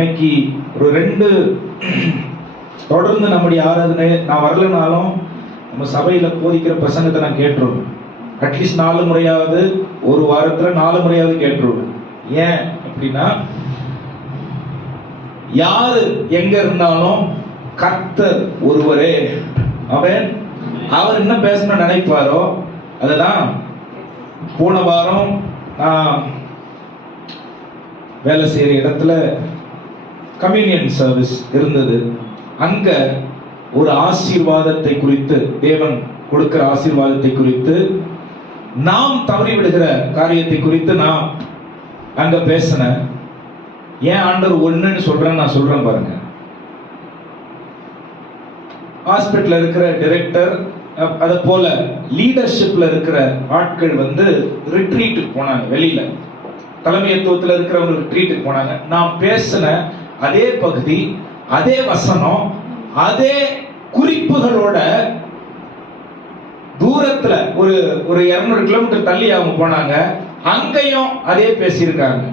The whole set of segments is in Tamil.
இன்னைக்கு ஒரு 2 தொடர்ந்து நம்முடைய ஆராதனை நான் வரலனாலும் நம்ம சபையில போதிக்கிற பிரசங்கத்தை நான் கேட்டுருவேன். அட்லீஸ்ட் 4 முறையாவது, ஒரு வாரத்துல 4 முறையாவது கேட்டுருவேன். ஏன் அப்படின்னா, யாரு எங்க இருந்தாலும் கர்த்தர் ஒருவரே. அவர் என்ன பேசணும்னு நினைப்பாரோ அதுதான். போன வாரம் நான் வேலை செய்யற இடத்துல கம்யூனியன் சர்வீஸ் இருந்தது. அங்க ஒரு ஆசீர்வாதத்தை குறித்து, தேவன் கொடுக்கிற ஆசீர்வாதத்தை குறித்து, நாம் தவறிவிடுகிற காரியத்தை குறித்து நான் அங்க பேசினேன். ஏன் ஆண்டவர் ஒண்ணுன்னு சொல்றேன்னு நான் சொல்றேன் பாருங்க. ஹாஸ்பிட்டல்ல இருக்கிற டைரக்டர், அத போல லீடர்ஷிப்ல இருக்கிற ஆட்கள் ரிட்ரீட்டுக்கு போனாங்க. வெளியில தலைமையத்துவத்தில் இருக்கிறவங்க ரிட்ரீட்டுக்கு போனாங்க. நான் பேசின அதே பகுதி, அதே வசனம், அதே குறிப்புகளோட தூரத்துல ஒரு 200 கிலோமீட்டர் தள்ளி அவங்க போனாங்க. அங்கேயும் அதே பேசியிருக்காங்க.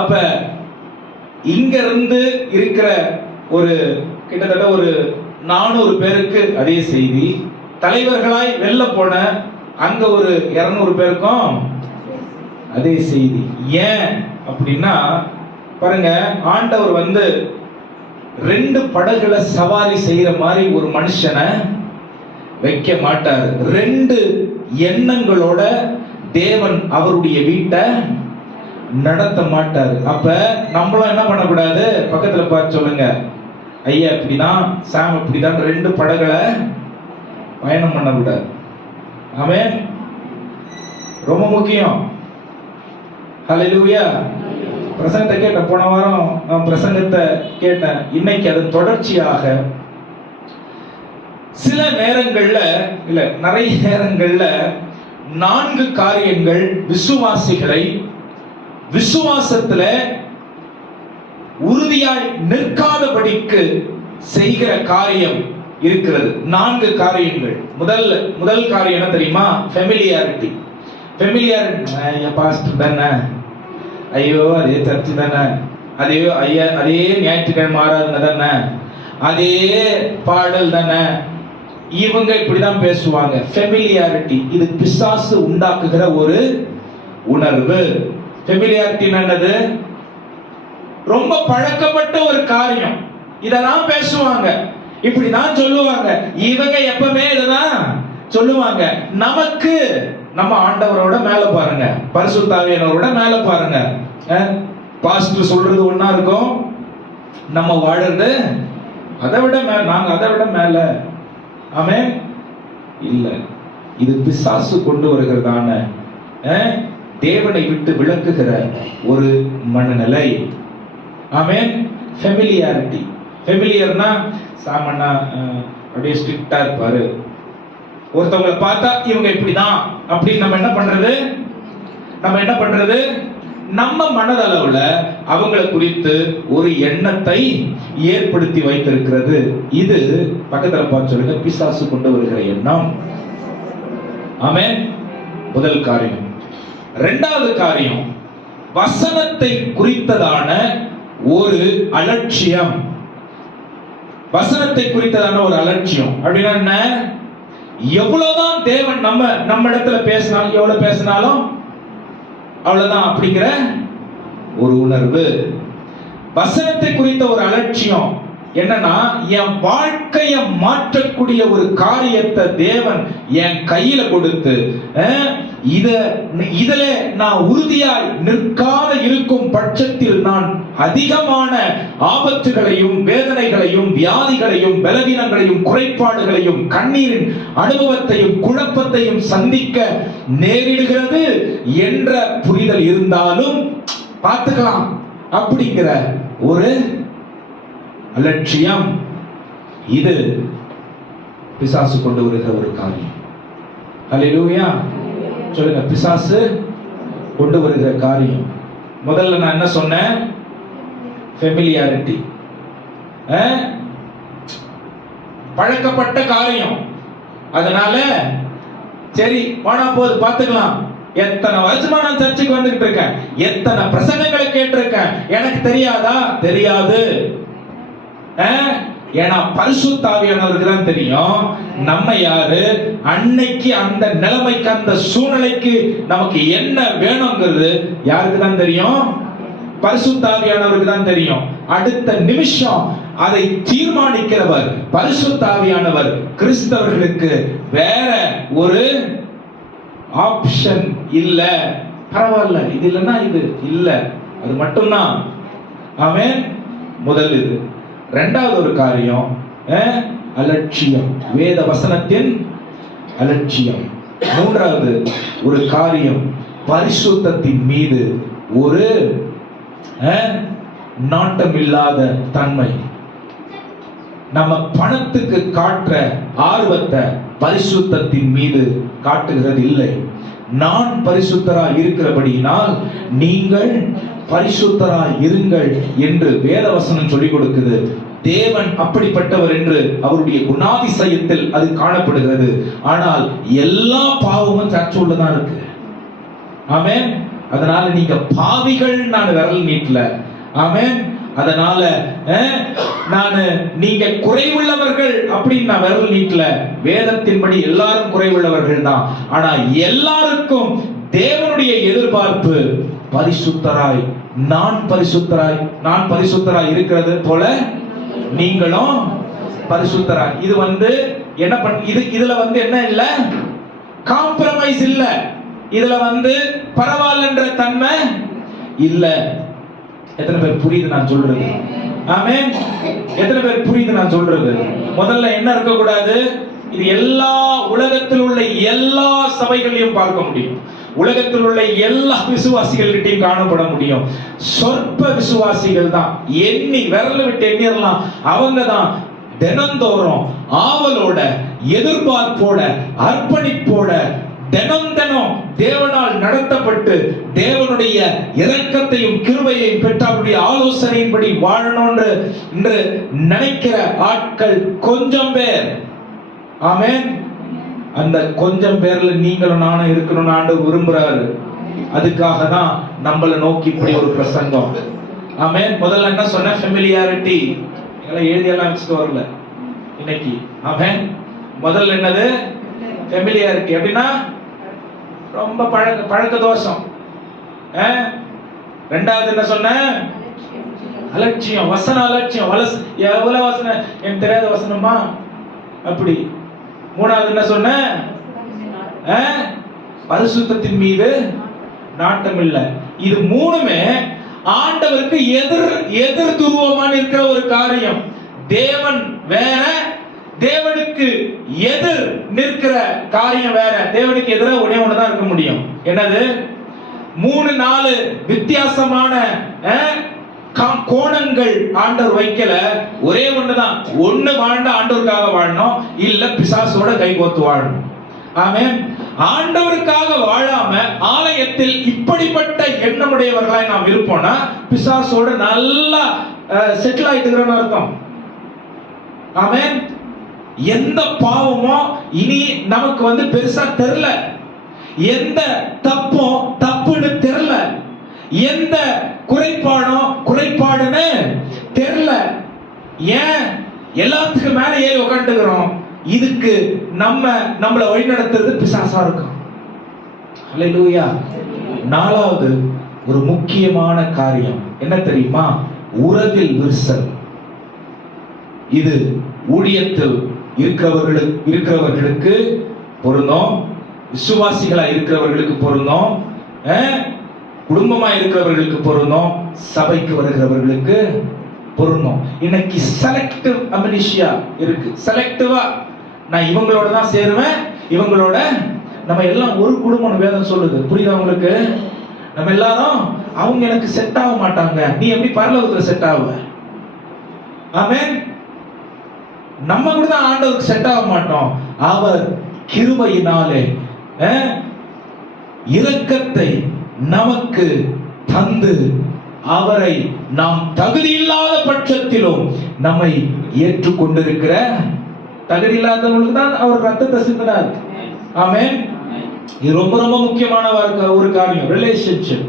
அப்ப இங்க இருந்து இருக்கிற கிட்டத்தட்ட ஒரு 400 பேருக்கு அதே செய்தி, தலைவர்களாய் வெளில போன அங்க ஒரு 200 பேருக்கும் அதே செய்தி. ஏன் அப்படின்னா பாருங்க, ஆண்டவர் 2 படகுல சவாரி செய்யற மாதிரி ஒரு மனுஷனை வைக்க மாட்டார். 2 எண்ணங்களோட தேவன் அவருடைய வீட்டை நடத்த மாட்டார். அப்ப நம்மளும் என்ன பண்ணக்கூடாது, பக்கத்துல பார்த்து சொல்லுங்க, ஐயா இப்படிதான், சாம் இப்படிதான், 2 படகுல பயணம் பண்ணக்கூடாது. ஆமென். ரொம்ப முக்கியம். ஹல்லேலூயா. பிரசங்கத்தை கேட்ட, போன வாரம் நான் பிரசங்கத்தை கேட்டேன். இன்னைக்கு அது தொடர்ச்சியாக சில நேரங்கள்ல, இல்ல நிறைய நேரங்கள்ல 4 காரியங்கள் விசுவாசிகளை விசுவாசத்துல உறுதியாய் நிற்காதபடிக்கு செய்கிற காரியம் இருக்கிறது. 4 காரியங்கள். முதல் காரியம் என்ன தெரியுமா? ஃபெமிலியாரிட்டி. பாஸ்டர் தானே, ஐயோ அதே சர்ச்சு தானே, ஐயோ ஐயா அதே ஞாயிற்றுக்கிழமை ஆராதனை தானே, அதே பாடல் தானே, இவங்க இப்படிதான் பேசுவாங்க. ஃபெமிலியாரிட்டி. இது பிசாசு உண்டாக்குகிற ஒரு உணர்வு. ஃபெமிலியாரிட்டி என்னது? ரொம்ப பழக்கப்பட்ட ஒரு காரியம். இதெல்லாம் பேசுவாங்க, இப்படிதான் சொல்லுவாங்க. இவங்க எப்பவுமே இததான் சொல்லுவாங்க. நமக்கு நம்ம ஆண்டவரோட மேல பாருங்க, பரிசுத்த ஆவியானவரோட மேல பாருங்க. பாஸ்டர் சொல்றது ஒண்ணா இருக்கும், நம்ம வாழறது அதை விட மேல, நாங்க அதை விட மேல. ஆமென். இல்ல, இது பிசாசு கொண்டு வருகிறதான தேவனை விட்டு விளக்குகிற ஒரு மனநிலை. ஆமென். ஃபெமிலியாரிட்டி. ஃபெமிலியர்னா சாமண்ணா அப்படியே ஸ்ட்ரிக்டா இருப்பாரு, ஒருத்தவங்களை பார்த்தா இவங்க இப்படிதான் அப்படின்னு நம்ம என்ன பண்றது, நம்ம மனதளவுல அவங்களை குறித்து ஒரு எண்ணத்தை ஏற்படுத்தி வைத்திருக்கிறது. இது பக்கத்துல பார்த்து சொல்லுங்க, பிசாசு கொண்டு வருகிற எண்ணம். ஆமென். முதல் காரியம். 2வது காரியம், வசனத்தை குறித்ததான ஒரு அலட்சியம். வசனத்தை குறித்ததான ஒரு அலட்சியம் அப்படின்னா என்ன? எவ்வளவுதான் தேவன் நம்ம இடத்துல பேசினாலும், எவ்வளவு பேசினாலும் அவ்வளவுதான் அப்படிங்கிற ஒரு உணர்வு. வசனத்தை குறித்த ஒரு அலட்சியம் என்னன்னா, என் வாழ்க்கைய மாற்றக்கூடிய ஒரு காரியத்தை தேவன் என் கையில கொடுத்து, இதுல நான் உறுதியாய் நிற்காத இருக்கும் பட்சத்தில் நான் அதிகமான ஆபத்துகளையும் வேதனைகளையும் வியாதிகளையும் பலவீனங்களையும் குறைபாடுகளையும் கண்ணீரின் அனுபவத்தையும் குழப்பத்தையும் சந்திக்க நேரிடுகிறது என்ற புரிதல் இருந்தாலும் பார்த்துக்கலாம் அப்படிங்கிற ஒரு அலட்சியம். இது பிசாசு கொண்டு வருகிற ஒரு காரியம். ஹல்லேலூயா. சொல்லுங்க, பிசாசு கொண்டு வருகிற காரியம். முதல்ல நான் என்ன சொன்னேன்? ஃபெமிலியாரிட்டி. பழக்கப்பட்ட காரியம். அதனால சரி வாடா போது பார்த்துக்கலாம் எத்தனை வருஷமா நான் சர்ச்சுக்கு வந்துகிட்டு இருக்கேன், எத்தனை பிரசங்கங்களை கேட்டிருக்கேன், எனக்கு தெரியாதா? தெரியாது. ஏன்னா பரிசுத்த ஆவியானவருக்கு தான் தெரியும் நம்ம யாரு, அன்னைக்கு அந்த நிலைமைக்கு அந்த சூழ்நிலைக்கு நமக்கு என்ன வேணுங்கிறது யாருக்கு தான் தெரியும்? பரிசுத்த ஆவியானவருக்கு தான் தெரியும். அடுத்த நிமிஷம் அதை தீர்மானிக்கிறவர் பரிசுத்த ஆவியானவர். கிறிஸ்தவர்களுக்கு வேற ஒரு ஆப்ஷன் இல்ல. பரவாயில்ல, இது இல்லைன்னா இது இல்ல, அது மட்டும்தான். ஆமென். முதல் இது. இரண்டாவது ஒரு காரியம் அலட்சியம், வேத வசனத்தின் அலட்சியம். மூன்றாவது ஒரு காரியம் பரிசுத்தத்தின் மீது ஒரு நாட்டம் இல்லாத தன்மை. நம்ம பணத்துக்கு காட்டுற ஆர்வத்தை பரிசுத்தத்தின் மீது காட்டுகிறது இல்லை. நான் பரிசுத்தராய் இருக்கிறபடியினால் நீங்கள் பரிசுத்தராய் இருங்கள் என்று வேதவசனம் சொல்லிக் கொடுக்குது. தேவன் அப்படிப்பட்டவர் என்று அவருடைய குணாதிசயத்தில் அது காணப்படுகிறது. ஆனால் எல்லா பாவமும் சர்ச்ச உள்ளதான் இருக்கு. ஆமென். அதனால நீங்க பாவிகள் நான் விரல் நீட்டல. ஆமென். அதனால நீங்க குறைவுள்ளவர்கள் அப்படின்னு நான் விரல் நீட்டல. வேதத்தின்படி எல்லாரும் குறைவுள்ளவர்கள் தான். ஆனா எல்லாருக்கும் தேவனுடைய எதிர்பார்ப்பு பரிசுத்தராய், நான் பரிசுத்தராய் இருக்கிறது போல நீங்களும் பரிசுத்தராய். இது என்ன இதுல என்ன இல்ல, காம்ப்ரமைஸ் இல்ல. இதுல பரவாயில்லன்ற தன்மை இல்ல. எத்தனை பேர் புரியுது நான் சொல்றது? ஆமென். எத்தனை பேர் புரியுது நான் சொல்றது? முதல்ல என்ன இருக்க கூடாது, இது எல்லா உலகத்தில் உள்ள எல்லா சபைகளையும் பார்க்க முடியும். உலகத்தில் உள்ள எல்லா விசுவாசிகள்கிட்டையும் காணப்பட முடியும். சொற்ப விசுவாசிகள் தான், எண்ணி விரல விட்டு எண்ணிடலாம். அவங்க தான் தினந்தோறும் ஆவலோட, எதிர்பார்ப்போட, அர்ப்பணிப்போட தினம் தேவனால் நடத்தப்பட்டு தேவனுடைய இரக்கத்தையும் கிருபையையும் பெற்று அவருடைய ஆலோசனையின்படி வாழணும் என்று நினைக்கிற ஆட்கள் கொஞ்சம் பேர். ஆமென். அந்த கொஞ்சம் பேர்ல நீங்களும் நானும் இருக்கணும்னு ஆண்டவர் விரும்புறாரு. அதுக்காக தான் நம்மளை நோக்கி இப்படி ஒரு பிரசங்கம். ஆமென். முதல்ல என்ன சொன்ன, ஃபெமிலியாரிட்டி. எல்லாம் எழுதியெல்லாம் வச்சுட்டு வரல இன்னைக்கு. ஆமென். முதல்ல என்னது, ஃபெமிலியாரிட்டி. அப்படின்னா ரொம்ப பழக்க தோஷம். ரெண்டாவது என்ன சொன்ன, அலட்சியம், வசன அலட்சியம். எவ்வளவு வசனம் எனக்கு தெரியாத வசனமா அப்படி. மூணாவது என்ன சொன்ன, பரிசுத்தத்தின் மீது நாட்டம் இல்லை. இது மூணுமே ஆண்டவருக்கு எதிர் துருவமான இருக்கிற ஒரு காரியம். தேவன் வேற, தேவனுக்கு எதிர் நிற்கிற காரியம் வேற. தேவனுக்கு எதிராக ஒரே ஒண்ணுதான் இருக்க முடியும். என்னது? 3-4 வித்தியாசமான கோணங்கள் ஆண்டவர் வைக்கல. ஒரே ஒண்ணுதான். ஒண்ணு வாழ்ந்தா ஆண்டவருக்காக வாழணும், இல்ல பிசாசோட கைகோத்து வாழணும். ஆமென். ஆண்டவருக்காக வாழாம ஆலயத்தில் இப்படிப்பட்ட எண்ணமுடையவர்களாய் நாம் இருப்போம்னா பிசாசோட நல்லா செட்டில் ஆயிட்டு அர்த்தம். ஆமென். எந்த பாவமோ இனி நமக்கு பெருசா தெரியல, எந்த தப்பும் தப்புன்னு தெரியல, எந்த குறைபாடுன்னு தெரியல. ஏன் எல்லாத்துக்கும் மேல ஏறி உட்காந்துக்கிறோம்? இதுக்கு நம்மள வழி நடத்துறது பிசாசா இருக்கும். அல்லேலூயா. நாலாவது ஒரு முக்கியமான காரியம் என்ன தெரியுமா? உறவில் விரிசல். இது ஊழியத்தில் இருக்கிறவர்களுக்கு பொருந்தும், விசுவாசிகளா இருக்கிறவர்களுக்கு பொருந்தும், குடும்பமா இருக்கிறவர்களுக்கு பொருந்தும், சபைக்கு வருகிறவர்களுக்கு பொருந்தும். இன்னைக்கு செலக்டிவ் அம்னீசியா இருக்கு. செலக்டிவா நான் இவங்களோட தான் சேருவேன், இவங்களோட நம்ம எல்லாம் ஒரு குடும்பம் வேதம் சொல்லுது. புரியுதா உங்களுக்கு? நம்ம எல்லாரும் அவங்க எனக்கு செட் ஆக மாட்டாங்க, நீ எப்படி பரலோகத்துல செட் ஆகுவ? ஆமென். நம்ம கூட தான் ஆண்டவருக்கு செட் ஆக மாட்டோம். அவர் கிருபையினாலே இரக்கத்தை நமக்கு தந்து அவரை நாம் தகுதி இல்லாத பட்சத்திலும் நம்மை ஏற்றுக்கொண்டிருக்கிற, தகுதி இல்லாதவங்களுக்கு தான் அவர் ரத்தத்தை சிந்தினார். ஆமென். இது ரொம்ப ரொம்ப முக்கியமான ஒரு காரியம். ரிலேஷன்ஷிப்.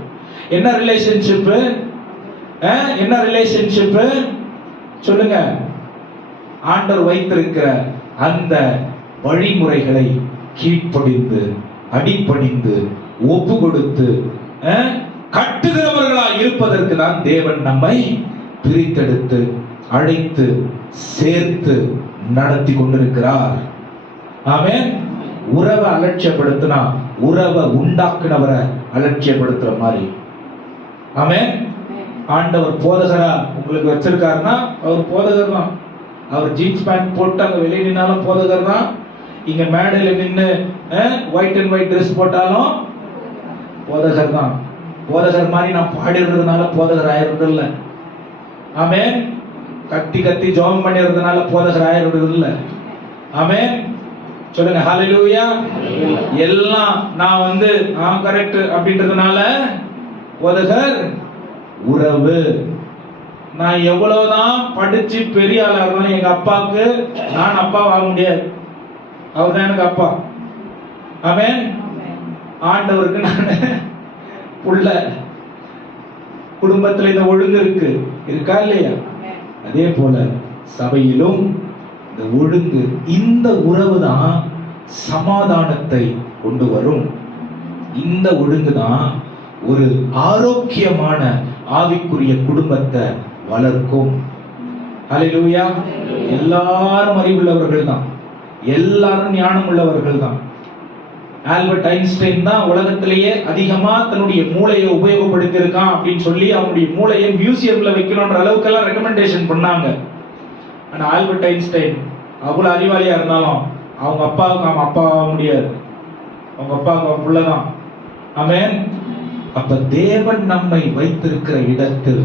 என்ன ரிலேஷன்ஷிப்? என்ன ரிலேஷன்ஷிப் சொல்லுங்க. ஆண்டவர் வைத்திருக்கிற அந்த வழிமுறைகளை கீழ்ப்படிந்து அடிபணிந்து ஒப்பு கொடுத்து கட்டுகிறவர்களாய் இருப்பதற்கு தான் தேவன் நம்மை பிரித்தெடுத்து அழைத்து சேர்த்து நடத்தி கொண்டிருக்கிறார். ஆமென். உறவை அலட்சியப்படுத்தினா உறவை உண்டாக்குனவரை அலட்சியப்படுத்துற மாதிரி. ஆமென். ஆண்டவர் போதகரா உங்களுக்கு வச்சிருக்காருன்னா அவர் போதகர் தான். அவர் ஜீன்ஸ் பேண்ட் போட்டு அங்க வெளியே நின்னாலும் போதகர் தான். இங்க மேடையில நின்று ஒயிட் அண்ட் ஒயிட் ட்ரெஸ் போட்டாலும் போதகர் தான். போதகர் மாதிரி நான் பாடிடுறதுனால போதகர் ஆயிடுறது இல்லை. ஆமென். கத்தி கத்தி ஜெபம் பண்ணிடுறதுனால போதகர் ஆயிடுறது இல்லை. ஆமென். சொல்லுங்க ஹல்லேலூயா. எல்லாம் நான் கரெக்ட் அப்படின்றதுனால போதகர் உறவு. நான் எவ்வளவுதான் படிச்சு பெரிய ஆளா இருந்தாலும் எங்க அப்பாவுக்கு நான் அப்பா ஆக முடியாது. அவர் தான் எனக்கு அப்பா. ஆமென். ஆண்டவருக்கு நான் புள்ள. குடும்பத்துல இந்த ஒழுங்கு இருக்கா இல்லையா? அதே போல சபையிலும் இந்த ஒழுங்கு, இந்த உறவு தான் சமாதானத்தை கொண்டு வரும். இந்த ஒழுங்கு தான் ஒரு ஆரோக்கியமான ஆவிக்குரிய குடும்பத்தை வளர்க்கும். ஹல்லேலூயா. எல்லாரும் அறிவுள்ளவர்கள் தான், எல்லாரும் ஞானம் உள்ளவர்கள் தான். ஆல்பர்ட் ஐன்ஸ்டைன் தான் உலகத்திலேயே அதிகமா தன்னுடைய மூளையை உபயோகப்படுத்தி இருக்கான் அப்படின்னு சொல்லி அவனுடைய மூளையை மியூசியம்ல வைக்கணும்ன்ற அளவுக்கெல்லாம் ரெக்கமெண்டேஷன் பண்ணாங்க. ஆனா ஆல்பர்ட் ஐன்ஸ்டைன் அவ்வளவு அறிவாளியா இருந்தாலும் அவங்க அப்பாவுக்கு அவன் அப்பா ஆக முடியாது. அவங்க அப்பாவுக்கு அவன் புள்ளதான். ஆமென். அப்ப தேவன் நம்மை வைத்திருக்கிற இடத்தில்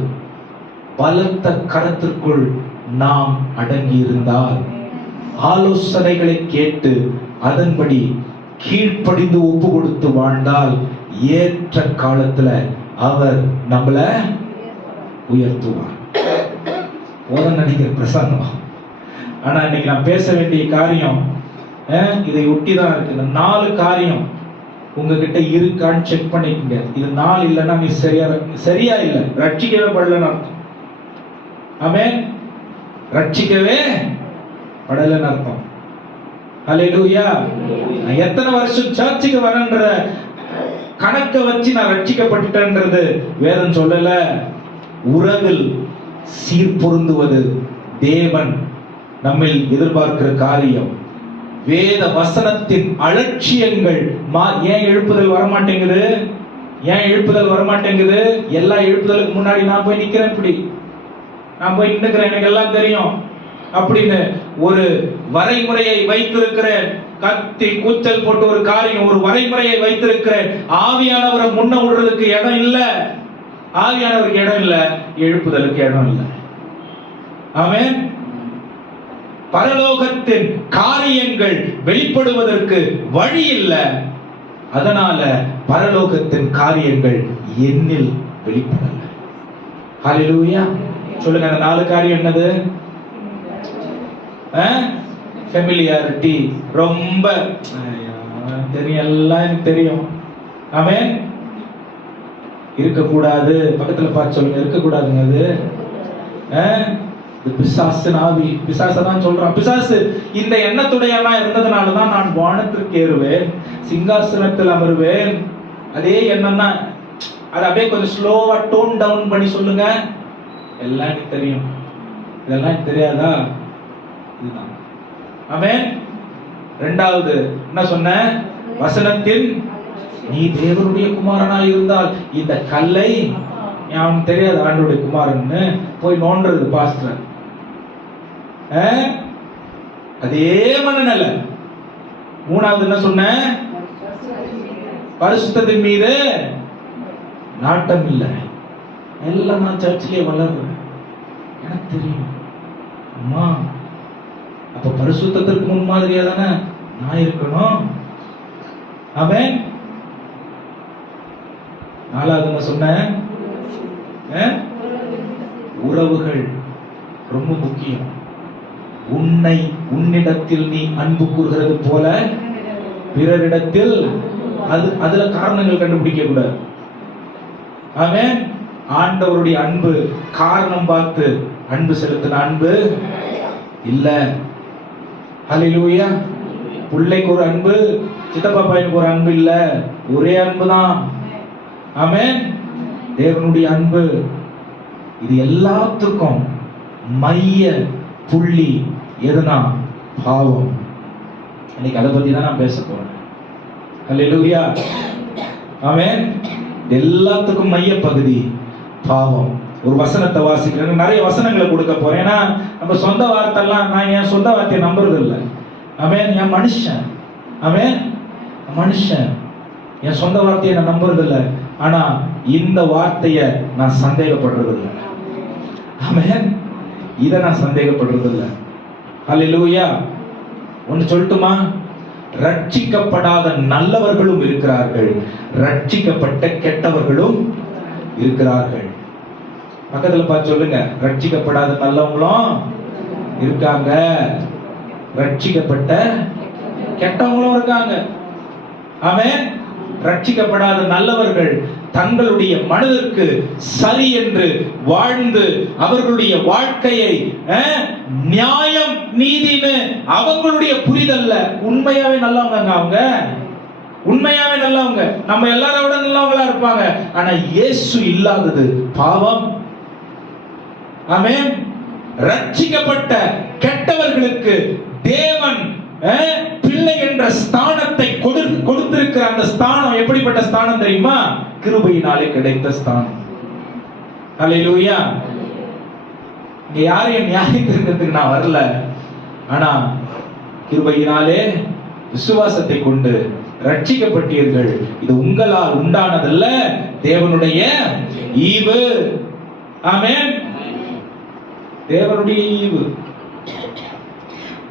பலத்த கரத்திற்குள் நாம் அடங்கி இருந்தால், ஆலோசனைகளை கேட்டு அதன்படி கீழ்ப்படிந்து ஒப்பு கொடுத்து வாழ்ந்தால், ஏற்ற காலத்துல அவர் நம்மள உயர்த்துவார். நினைக்கிற பிரசங்கம். ஆனா இன்னைக்கு நான் பேச வேண்டிய காரியம் இதை ஒட்டிதான் இருக்கு. இந்த 4 காரியம் உங்ககிட்ட இருக்கான்னு செக் பண்ணிக்கங்க. இது 4 இல்லைன்னா நீ சரியா இல்லை, ரட்சிக்கவே படலன்னு அர்த்தம். ஆமென். ரட்சிக்கவே படலன்னு அர்த்தம். ஹல்லேலூயா. நான் எத்தனை வருஷம் சர்ச்சுக்கு வரேன்ற கணக்கை வச்சு நான் ரட்சிக்கப்பட்டுட்டேன்றது வேதம் சொல்லல. உறவில் சீர்பொருந்துவது தேவன் நம்மில் எதிர்பார்க்கிற காரியம். வேத வசனத்தின் அலட்சியங்கள் ஏன் எழுப்புதல் வரமாட்டேங்குது? ஏன் எழுப்புதல் வரமாட்டேங்குது? எல்லா எழுப்புதலுக்கு முன்னாடி நான் போய் நிக்கிறேன், இப்படி நான் போய் நின்னுக்கிறேன், எனக்கு எல்லாம் தெரியும் அப்படின்னு ஒரு வரைமுறையை வைத்திருக்கிறேன். கத்தி கூச்சல் போட்டு ஒரு காரியம், ஒரு வரைமுறையை வைத்திருக்கிறேன். ஆவியானவரை முன்ன விடுறதுக்கு இடம் இல்ல. ஆவியானவருக்கு இடம் இல்ல, எழுப்புதலுக்கு இடம் இல்ல. ஆமென். பரலோகத்தின் காரியங்கள் வெளிப்படுவதற்கு வழி இல்ல. அதனால பரலோகத்தின் காரியங்கள் என்னில் வெளிப்படல. ஹல்லேலூயா. சொல்லுங்க, அந்த 4 காரியம் என்னது? ஃபெமிலியாரிட்டி. ரொம்ப தெரியும், எல்லாம் எனக்கு தெரியும். ஆமென். இருக்கக்கூடாது. பக்கத்துல பார்த்து சொல்லுங்க, இருக்கக்கூடாதுங்க. அது பிசாசு ஆவி. பிசாசதான் சொல்றான். பிசாசு இந்த எண்ணத்துடையவனா இருந்ததுனாலதான் நான் வானத்திற்கு ஏறுவேன், சிங்காசனத்தில் அமருவேன். அதே எண்ணம் தான். அது அப்படியே கொஞ்சம் ஸ்லோவா டோன் டவுன் பண்ணி சொல்லுங்க. எல்லாம் எனக்கு தெரியும். இதெல்லாம் எனக்கு தெரியாதா? இதுதான். ஆமென். 2வது என்ன சொன்ன? வசனத்தில் நீ தேவனுடைய குமாரனா இருந்தால் இந்த கல்லை, அவனுக்கு தெரியாது ஆண்டவருடைய குமாரன்னு போய் நோண்டுறது பாஸ்டர். அதே மனநல. 3வது என்ன சொன்ன? பரிசுத்தத்தின் மீது நாட்டம் இல்லை. எல்லாம் நான் சர்ச்சிலே வளர்றேன், எனக்கு தெரியும். அம்மா, அப்ப பரிசுத்தத்திற்கு முன்மாதிரியா தானே நான் இருக்கணும். ஆமென். 4வது என்ன சொன்னேன்? உறவுகள் ரொம்ப முக்கியம். உன்னிடத்தில் நீ அன்பு கூறுகிறது போல பிறரிடத்தில் அதுல காரணங்கள் கண்டுபிடிக்க கூடாது. ஆமென். ஆண்டவருடைய அன்பு காரணம் பார்த்து அன்பு செலுத்தின அன்பு இல்ல. ஹல்லேலூயா. பிள்ளைக்கு ஒரு அன்பு, சித்தப்பா பையனுக்கு ஒரு அன்பு இல்ல, ஒரே அன்பு தான். ஆமென். தேவனுடைய அன்பு. இது எல்லாத்துக்கும் மைய புள்ளி எதுனா பாவம். இன்னைக்கு அதை பத்தி தான் நான் பேச போறேன். ஹல்லேலூயா. ஆமென். எல்லாத்துக்கும் மைய பகுதி பாவம். ஒரு வசனத்தை வாசிக்கிறேன், நிறைய வசனங்களை கொடுக்க போறேன். ஏன்னா நம்ம சொந்த வார்த்தைலாம், நான் என் சொந்த வார்த்தையை நம்புறது இல்லை. ஆமென். என் மனுஷன், ஆமென், மனுஷன் என் சொந்த வார்த்தையை நான் நம்புறது இல்லை. ஆனா இந்த வார்த்தையை நான் சந்தேகப்படுறது இல்லை. ஆமென். இதை நான் சந்தேகப்படுறது இல்லை. ஹல்லேலூயா. ஒன்று சொல்லட்டுமா? ரட்சிக்கப்படாத நல்லவர்களும் இருக்கிறார்கள், ரட்சிக்கப்பட்ட கெட்டவர்களும் இருக்கிறார்கள். பக்கத்துல பார்த்து சொல்லுங்க, ரட்சிக்கப்படாத நல்லவங்களும் இருக்காங்க, ரட்சிக்கப்பட்ட கெட்டவங்களும் இருக்காங்க. ஆமென். ரட்சிக்கப்படாத நல்லவர்கள் தங்களுடைய மனதிற்கு சரி என்று வாழ்ந்து அவர்களுடைய வாழ்க்கையை நியாயம் நீதின்னு அவங்களுடைய புரிதல்ல உண்மையாவே நல்லவங்க. அவங்க உண்மையாவே நல்லவங்க, நம்ம எல்லாரோட நல்லவங்களா இருப்பாங்க. ஆனா இயேசு இல்லாதது பாவம். ஆமென். ரட்சிக்கப்பட்ட கெட்டவர்களுக்கு தேவன் பிள்ளை என்ற ஸ்தானத்தை கொடுத்திருக்கிற அந்த ஸ்தானம் எப்படிப்பட்ட ஸ்தானம் தெரியுமா? கிருபையினாலே கிடைத்த ஸ்தானம். ஹல்லேலூயா. இங்க யாரையும் நியாயத்திற்கு நான் வரல. ஆனா கிருபையினாலே விசுவாசத்தை கொண்டு ரட்சிக்கப்பட்டீர்கள். இது உங்களால் உண்டானதல்ல, தேவனுடைய ஈவு. ஆமென். தேவனுடைய ஈவு.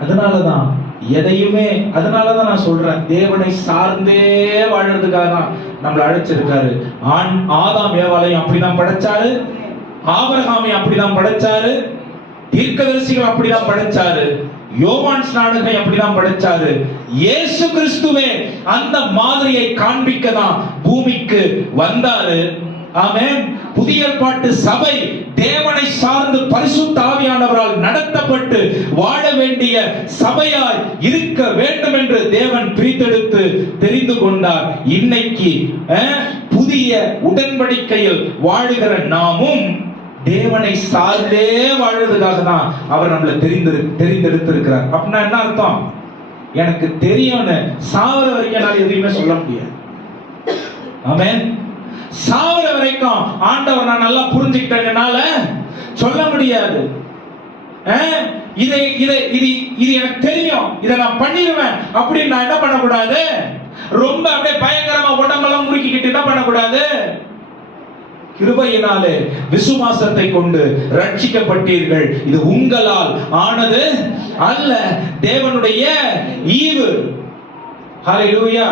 அதனாலதான் எதையுமே, அதனாலதான் நான் சொல்றேன், தேவனை சார்ந்தே வாழறதுக்காக தான் நம்மளை அழைச்சிருக்காரு. ஆதாம் ஏவாளையும் அப்படிதான் படைச்சாரு, ஆபிரகாமையும் அப்படிதான் படைச்சாரு, தீர்க்கதரிசிகள் அப்படிதான் படைச்சாரு, யோவான் ஸ்நானகனை அப்படிதான் படைச்சாரு. இயேசு கிறிஸ்துவே அந்த மாதிரியை காண்பிக்க தான் பூமிக்கு வந்தாரு. ஆமென். புதிய ஏற்பாட்டு சபை தேவனை சார்ந்து பரிசுத்த ஆவியானவரால் நடத்தப்பட்டு வாழ வேண்டிய சபையாய் இருக்க வேண்டும் என்று தேவன் பிரித்தெடுத்து தெரிந்து கொண்டார். இன்னைக்கு புதிய உடன்படிக்கையில் வாழுகிற நாமும் தேவனை சார்ந்தே வாழ்வதற்காக தான் அவர் நம்மளை தெரிந்தெடுத்திருக்கிறார். அப்படின்னா என்ன அர்த்தம்? எனக்கு தெரியும்னு சாவர வரைக்கும் என்னால எதுவுமே சொல்ல முடியாது. ஆமென். சாவர வரைக்கும் ஆண்டவர் நான் நல்லா புரிஞ்சுக்கிட்டேனால சொல்ல முடியாது. இது எனக்கு தெரியும், இதை நான் பண்ணிடுவேன் அப்படின்னு நான் என்ன பண்ணக்கூடாது? ரொம்ப அப்படியே பயங்கரமா உடம்பெல்லாம் முறுக்கிக்கிட்டு என்ன பண்ணக்கூடாது? கிருபையினாலே விசுவாசத்தை கொண்டு ரட்சிக்கப்பட்டீர்கள். இது உங்களால் ஆனது அல்ல, தேவனுடைய ஈவு. ஹல்லேலூயா.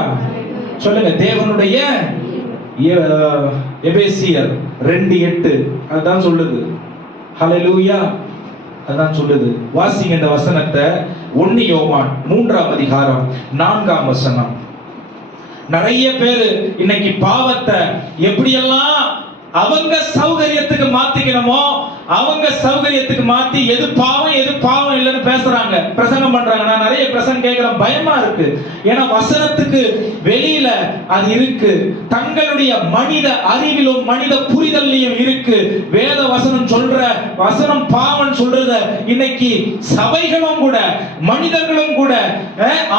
சொல்லுங்க, தேவனுடைய. எபேசியர் 2:8 அதான் சொல்லுது. ஹல்லேலூயா. அதான் சொல்லுது. வாசிங்க இந்த வசனத்தை. 1 யோவான் 3ஆம் அதிகாரம் 4ஆம் வசனம். நிறைய பேரு இன்னைக்கு பாவத்தை எப்படியெல்லாம் அவங்க சௌகரியத்துக்கு மாத்திக்கணுமோ அவங்க சௌகரியத்துக்கு மாத்தி எது பாவம் இல்லைன்னு பேசுறாங்க, பிரசங்கம் பண்றாங்க. நான் நிறைய பிரசங்கம் கேட்கிறேன், பயமா இருக்கு. ஏன்னா வசனத்துக்கு வெளியில அது இருக்கு, தங்களுடைய மனித அறிவிலும் மனித புரிதல்லையும் இருக்கு. வேத வசனம் சொல்ற வசனம் பாவம் சொல்றத இன்னைக்கு சபைகளும் கூட மனிதர்களும் கூட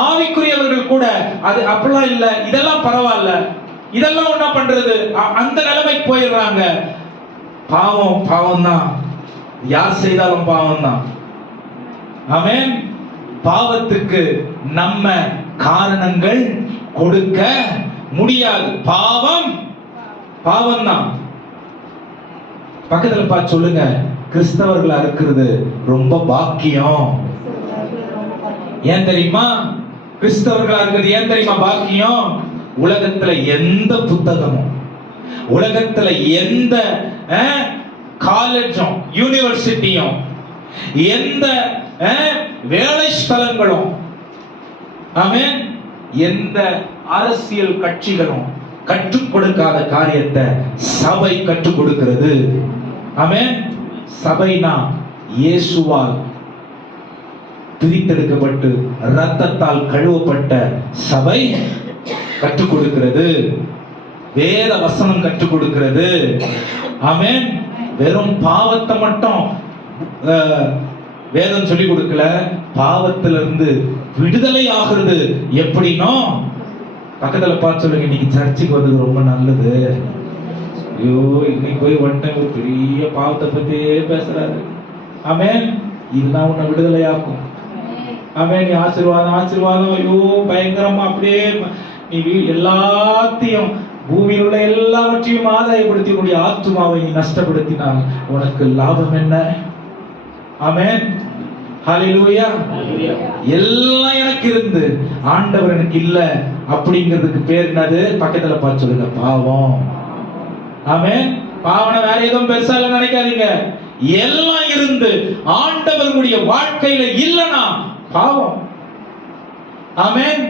ஆவிக்குரியவர்கள் கூட அது அப்படிலாம் இல்ல, இதெல்லாம் பரவாயில்ல, இதெல்லாம் என்ன பண்றது, அந்த நிலைமைக்கு போயிடுறாங்க. பாவம் தான், யார் செய்தாலும் பாவம் தான். ஆமென். பாவத்துக்கு நம்ம காரணங்கள் கொடுக்க முடியாது. பாவம் தான். பக்கத்துல பார்த்து சொல்லுங்க, கிறிஸ்தவர்களா இருக்கிறது ரொம்ப பாக்கியம். ஏன் தெரியுமா? கிறிஸ்தவர்களா இருக்கிறது ஏன் தெரியுமா பாக்கியம்? உலகத்துல எந்த புத்தகமும், உலகத்துல எந்த காலேஜும் யூனிவர்சிட்டியும் எந்த வேலை ஸ்தலங்களும், ஆமென், எந்த அரசியல் கட்சிகளும் கற்றுக் கொடுக்காத காரியத்தை சபை கற்றுக் கொடுக்கிறது. ஆமென். சபைனா இயேசுவால் பிரித்தெடுக்கப்பட்டு இரத்தத்தால் கழுவப்பட்ட சபை கற்றுக் கொடுக்கிறது. வேத வசனம் கற்றுக் கொடுக்கிறது. ஆமென். வெறும் பாவத்தை மட்டும் வேதம் சொல்லிக் கொடுக்கல. பாவத்திலிருந்து விடுதலை ஆகிறது எப்படின்னா, பக்கத்துல பார்த்து சொல்லுங்க, இன்னைக்கு சர்ச்சுக்கு வந்தது ரொம்ப நல்லது. ஐயோ, இன்னைக்கு போய் வந்துட்டேன், ஒரு பெரிய பாவத்தை பத்தியே பேசுறாரு. ஆமென். இதுதான் உன்னை விடுதலையாக்கும். ஆமென். நீ ஆசீர்வாதம் ஆசீர்வாதம், ஐயோ பயங்கரமா அப்படியே நீ எல்லாத்தையும் பூமியில் உள்ள எல்லாவற்றையும் ஆதாயப்படுத்திய ஆத்துமாவை நீ நஷ்டப்படுத்தினால் உனக்கு லாபம் என்ன? ஆமென். ஹல்லேலூயா. எல்லாம் எனக்கு இருந்து ஆண்டவர் எனக்கு இல்ல அப்படிங்கிறதுக்கு பேர் என்னது? பக்கத்துல பார்த்து சொல்லுங்க, பாவம். ஆமென். பாவம் வேற எதுவும் பெருசா இல்ல நினைக்காதீங்க. எல்லாம் இருந்து ஆண்டவருடைய வாழ்க்கையில இல்லனா பாவம். ஆமென்.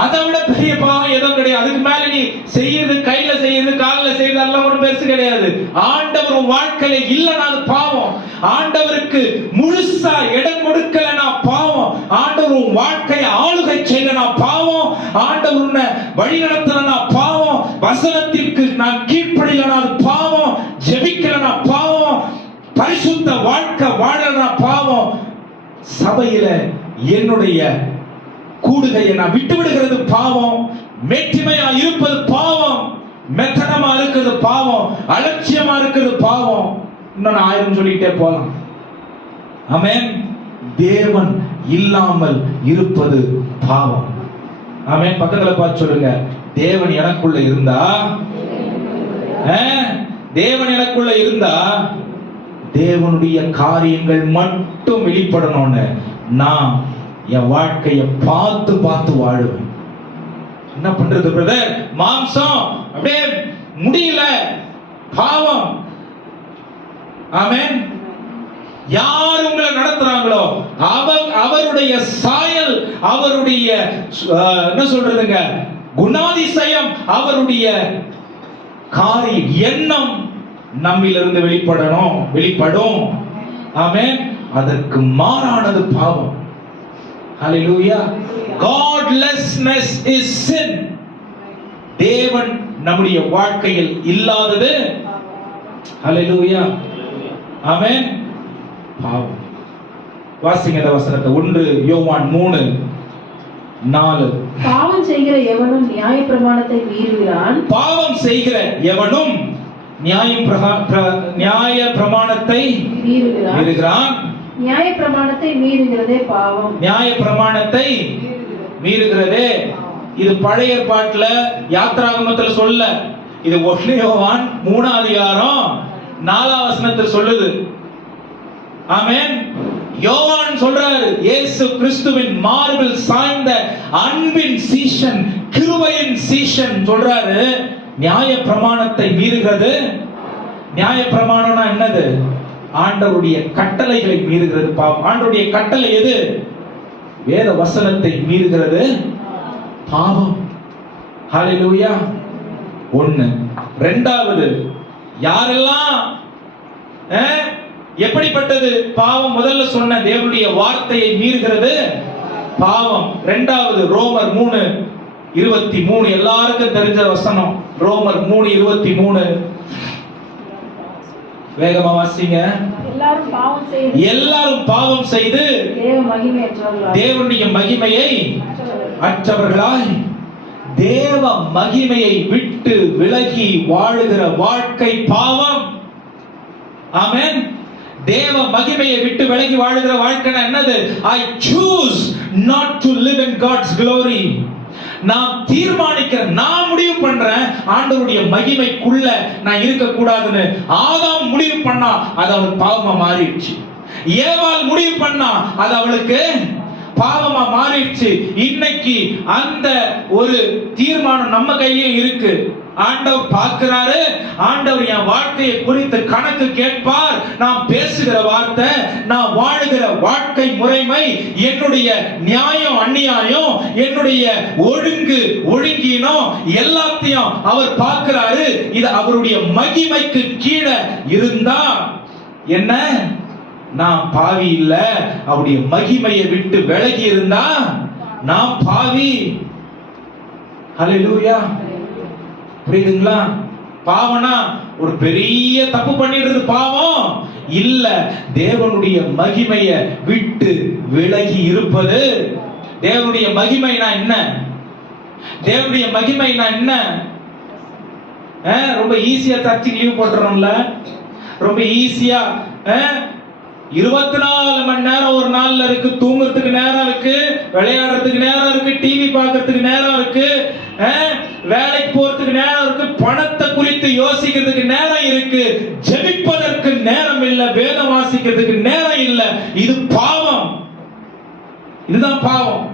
அதை விட பெரிய பாவம் எதுவும் கிடையாது. அதுக்கு மேல நீ செய்யறது, கையில செய்யறது, காலில் செய்யறது எல்லாம் ஒன்றும் பெருசு கிடையாது. ஆண்டவர் வாழ்க்கையில இல்லைன்னா அது பாவம். ஆண்டவருக்கு முழுசா இடம் கொடுக்கலனா பாவம். ஆண்டவர் வாழ்க்கையை ஆளுகை செய்யலனா பாவம். ஆண்டவர் உன்னை வழி நடத்தலனா பாவம். வசனத்திற்கு நான் கீழ்ப்படியலனா அது பாவம். ஜெபிக்கலனா பாவம். பரிசுத்த வாழ்க்கை வாழலனா பாவம். சபையில என்னுடைய கூடுகையை நான் விட்டு விடுகிறது பாவம். மேட்டிமையா இருப்பது பாவம். மெத்தனமா இருக்கிறது பாவம். அலட்சியமா இருக்கிறது பாவம். இன்னும் 1000 சொல்லிட்டே போலாம். ஆமென். தேவன் இல்லாமல் இருப்பது பாவம். ஆமென். பக்கத்துல பார்த்து சொல்லுங்க, தேவன் எனக்குள்ள இருந்தா, தேவன் எனக்குள்ள இருந்தா தேவனுடைய காரியங்கள் மட்டும் வெளிப்படணும்னு நான் என் வாழ்க்கையை பார்த்து பார்த்து வாழுவேன். என்ன பண்றது பிரதர்? மாம்சம் அப்படியே முடியல, பாவம். ஆமென். யார் உங்களை நடத்துறாங்களோ அவருடைய சாயல், அவருடைய என்ன சொல்றதுங்க, குணாதிசயம், அவருடைய காரியம், எண்ணம் நம்மிலிருந்து வெளிப்படும். ஆமென். அதற்கு மாறானது பாவம். Hallelujah. Godlessness is sin. தேவன் நம்முடைய வாழ்க்கையில் இல்லாதது. Hallelujah. Amen. பாவம். வாசிங்க இந்த வசனத்தை. 1 யோவான் 3:4. பாவம் செய்கிற எவனும் நியாயப்பிரமாணத்தை மீறுகிறான். பாவம் செய்கிற எவனும் நியாயப்பிரமாணத்தை மீறுகிறான். நியாயப்பிரமாணத்தை மீறுகிறதே பாவம். நியாயப்பிரமாணத்தை மீறுகிறதே. இது பழைய ஏற்பாட்டுல யாத்திராகமத்துல சொல்ல, இது 1 யோவான் 3:4 சொல்லுது. ஆமென். யோவான் சொல்றாரு, இயேசு கிறிஸ்துவின் மார்பில் சாய்ந்த அன்பின் சீஷன், கிருபையின் சீஷன் சொல்றாரு, நியாயப்பிரமாணத்தை மீறுகிறது. நியாயப்பிரமாணம்னா என்னது? ஆண்டவருடைய கட்டளைகளை மீறுகிறது பாவம். ஆண்டவருடைய கட்டளை எது? வேத வசனத்தை மீறுகிறது பாவம். ஹல்லேலூயா. 1. இரண்டாவது, யாரெல்லாம் எப்படிப்பட்டது பாவம்? முதல்ல சொன்ன தேவனுடைய வார்த்தையை மீறுகிறது பாவம். இரண்டாவது ரோமர் 3:23, எல்லாருக்கும் தெரிஞ்ச வசனம். ரோமர் 3:23 வேகமா வாசிங்க. எல்லாரும் பாவம் செய்து தேவனுடைய மகிமையை அற்றவர்களாய், தேவ மகிமையை விட்டு விலகி வாழுகிற வாழ்க்கை பாவம். ஆமென். தேவ மகிமையை விட்டு விலகி வாழுகிற வாழ்க்கை என்னது? I choose not to live in God's glory. நான் தீர்மானிக்கிறேன், நான் முடிவு பண்றேன் ஆண்டவருடைய மகிமைக்குள்ள நான் இருக்க கூடாதுன்னு. ஆதாம் முடிவு பண்ணா அது அவளுக்கு பாவமா மாறிடுச்சு. ஏவாள் முடிவு பண்ணா அது அவளுக்கு பாவமா மாறிடுச்சு. இன்னைக்கு அந்த ஒரு தீர்மானம் நம்ம கையிலே இருக்கு. ஆண்டவர் பார்க்கிறாரு. ஆண்டவர் என் வாழ்க்கையை குறித்து கணக்கு கேட்பார். நான் பேசுகிற வார்த்தை, நான் வாழுகிற வாழ்க்கை முறைமை, என்னுடைய நியாயம் அநியாயம், என்னுடைய ஒழுங்கு ஒழுங்கீனம் எல்லாத்தையும் அவர் பார்க்கிறாரு. இது அவருடைய மகிமைக்கு கீழே இருந்தா என்ன, நான் பாவி இல்ல. அவருடைய மகிமையை விட்டு விலகி இருந்தா நான் பாவி. ஹல்லேலூயா. புரியுதுங்களா? பாவனா ஒரு பெரிய தப்பு பண்ணிடுறது பாவம் இல்ல. தேவனுடைய மகிமையை விட்டு விலகி இருப்பது. தேவனுடைய மகிமைனா என்ன? தேவனுடைய மகிமைனா என்ன? ரொம்ப ஈஸியா சர்ச்சுக்கு லீவ் போட்டுறோம்ல. ரொம்ப ஈஸியா 24 மணி நேரம் ஒரு நாள்ல இருக்கு. தூங்குறதுக்கு நேரம் இருக்கு, விளையாடுறதுக்கு நேரம் இருக்கு, டிவி பார்க்கறதுக்கு நேரம் இருக்கு, வேலைக்கு போறதுக்கு நேரம் இருக்கு, பணத்தை குறித்து யோசிக்கிறதுக்கு நேரம் இருக்கு, ஜெபிப்பதற்கு நேரம் இல்ல, வேதம் வாசிக்கிறதுக்கு நேரம் இல்ல. இது பாவம். இதுதான் பாவம்.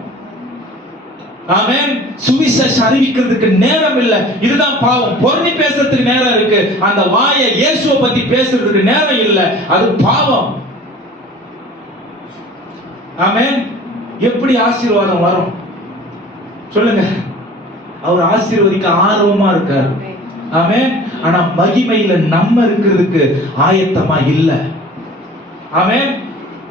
ஆமென். சுவிசேஷம் அறிவிக்கிறதுக்கு நேரம் இல்ல, இதுதான் பாவம். பொருளி பேசுறதுக்கு நேரம் இருக்கு, அந்த வாயை இயேசுவை பத்தி பேசுறதுக்கு நேரம் இல்ல, அது பாவம். ஆமென். எப்படி ஆசீர்வாதம் வரும் சொல்லுங்க? அவர் ஆசீர்வதிக்க ஆர்வமா இருக்காரு. ஆமென். ஆனா மகிமையில நம்ம இருக்கிறதுக்கு ஆயத்தமா இல்ல. ஆமென்.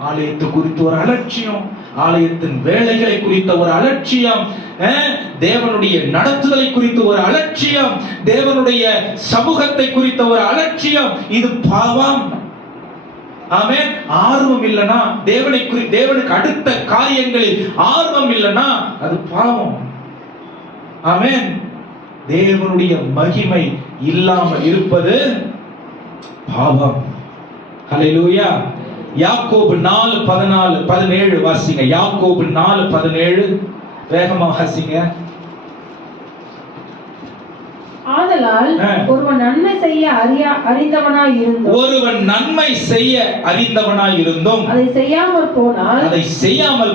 ஆலயத்தை குறித்து ஒரு அலட்சியம், ஆலயத்தின் வேலைகளை குறித்த ஒரு அலட்சியம், தேவனுடைய நடத்துதலை குறித்த ஒரு அலட்சியம், தேவனுடைய சமூகத்தை குறித்த ஒரு அலட்சியம். இது பாவம். ஆமென். ஆர்வம் இல்லனா, தேவனுக்கு அடுத்த காரியங்களில் ஆர்வம் இல்லனா அது பாவம். ஆமென். தேவனுடைய மகிமை இல்லாமல் இருப்பது பாவம். ஹல்லேலூயா. யாக்கோபு 4:14-17 வாசிங்க. யாக்கோபு 4:17 வேகமா வாசிங்க. ஆதலால் ஒருவன் நன்மை செய்ய அறிந்தவனாய் இருந்தும், ஒருவன் நன்மை செய்ய அறிந்தவனாய் இருந்தும் அதை செய்யாமல்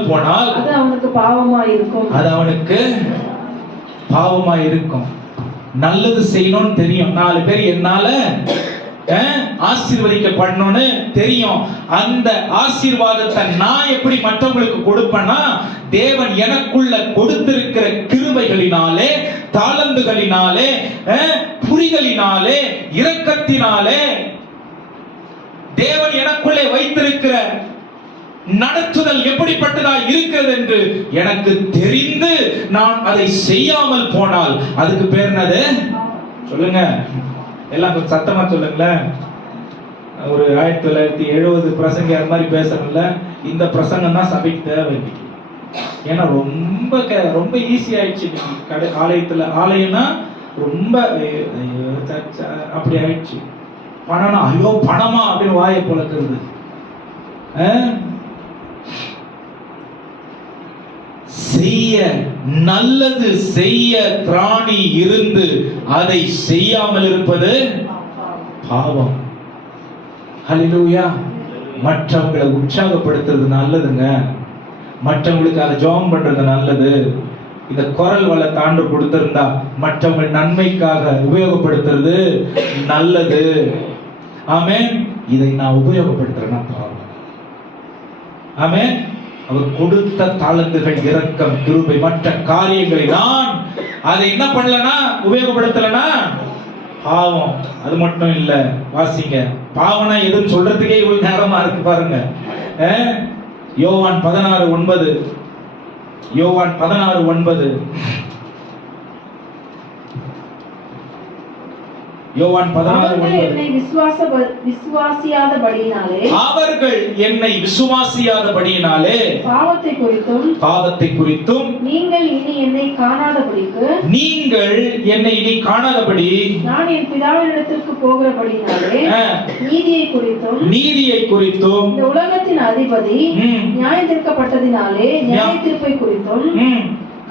போனால் அது அவனுக்கு பாவமாய் இருக்கும். அது அவனுக்கு பாவமாய் இருக்கும். நல்லது செய்யணும்னு தெரியும், 4 பேர் என்னால ஆசீர்வதிக்கப்படணும்னு தெரியும். அந்த ஆசீர்வாதத்தை நான் எப்படி மற்றவங்களுக்கு கொடுப்பேன்னா, தேவன் எனக்குள்ள கொடுத்திருக்கிற கிருபைகளினாலே, தாளந்துகளினாலே, புரிதலினாலே, இரக்கத்தினாலே, தேவன் எனக்குள்ளே வைத்திருக்கிற நடத்துதல் எப்படிப்பட்டதா இருக்கிறது என்று எனக்கு தெரிந்து நான் அதை செய்யாமல் போனால் அதுக்கு பேர் என்னது சொல்லுங்க? எல்லாம் கொஞ்சம் சத்தமா சொல்லுங்களேன். ஒரு 1970 பிரசங்க அது மாதிரி பேசணும்ல. இந்த பிரசங்கம் தான் சபைக்கு தேவை. ஏன்னா ரொம்ப ஈஸி ஆயிடுச்சு. ஆலயம்னா ரொம்ப அப்படி ஆயிடுச்சு. பணம்னா ஐயோ பணமா அப்படின்னு வாயை பொழக்கிறது. செய்ய நல்லது செய்ய திராணி இருந்து அதை செய்யாமல் இருப்பது பாவம். ஹல்லேலூயா. மற்றவங்களை உற்சாகப்படுத்துறது நல்லதுங்க. மற்றவங்களுக்காக ஜெபம் பண்றது நல்லது. இந்த குரல் வள தாண்டு கொடுத்திருந்தா மற்றவங்க நன்மைக்காக உபயோகப்படுத்துறது நல்லது. ஆமென். இதை நான் உபயோகப்படுத்துறேன்னா பாவம். ஆமென். அவர் கொடுத்த தாளந்துகள், இரக்கம், கிருபை, மற்ற காரியங்களை நான் அதை என்ன பண்ணலனா உபயோகப்படுத்தலனா பாவம். அது மட்டும் இல்ல, வாசிங்க. பாவனா எதுன்னு சொல்றதுக்கே இவ்வளவு நேரமா இருக்கு பாருங்க. யோவான் 16:9. யோவான் 16:9. யோவான் 16:9. அவர்கள் என்னை விசுவாசியாதபடியினாலே பாவத்தை குறித்தும் நீங்கள் இனி என்னை காணாதபடி நான் என் பிதாவினிடத்திற்கு போகிறபடியினாலே நீதியை குறித்தும் இந்த உலகத்தின் அதிபதி நியாயத்தீர்க்கப்பட்டதினாலே நியாய தீர்ப்பை குறித்தும்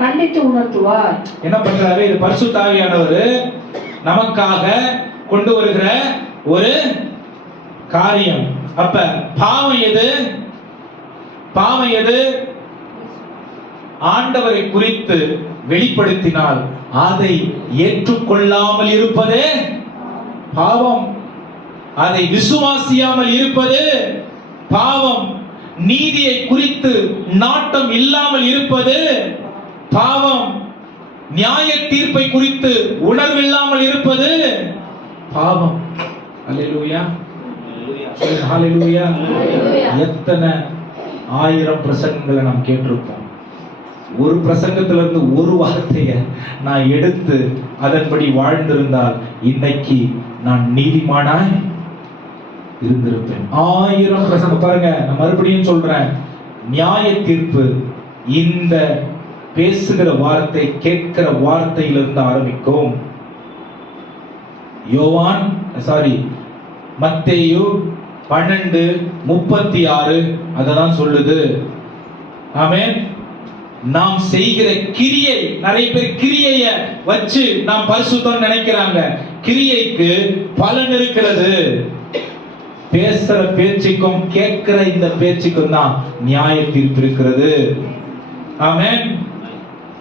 கண்டித்து உணர்த்துவார். என்ன பண்றாரு? இது பரிசுத்த ஆவியானவர் நமக்காக கொண்டு வருகிற ஒரு காரியம். அப்ப பாவம் எது? பாவம் எது? ஆண்டவரை குறித்து வெளிப்படுத்தினால் அதை ஏற்றுக்கொள்ளாமல் இருப்பதே பாவம். அதை விசுவாசியாமல் இருப்பது பாவம். நீதியை குறித்து நாட்டம் இல்லாமல் இருப்பது பாவம். நியாய தீர்ப்பை குறித்து உணர்வில்லாமல் இருப்பது பாவம். அல்லேலூயா, அல்லேலூயா. எத்தனை ஆயிரம் பிரசங்கங்களை நாம் கேட்டிருப்போம். ஒரு பிரசங்கத்திலிருந்து ஒரு வார்த்தையை நான் எடுத்து அதன்படி வாழ்ந்திருந்தால் இன்னைக்கு நான் நீதிமானாய் இருந்திருப்பேன். 1000 பிரசங்கம் பாருங்க. நான் மறுபடியும் சொல்றேன், நியாய தீர்ப்பு இந்த பேசுகிற வார்த்தை, கேட்கிற வார்த்தையிலிருந்து ஆரம்பிக்கும். மத்தேயு 12:36 அததான் சொல்லுது. ஆமென். நாம் செய்கிற கிரியை, நிறைய பேர் கிரியைய வச்சு நாம் பரிசுத்தம் நினைக்கிறாங்க. கிரியைக்கு பலன் இருக்கிறது. பேசுற பேச்சுக்கும் கேட்கிற இந்த பேச்சுக்கும் தான் நியாய தீர்ப்பு இருக்கிறது. ஆமென்.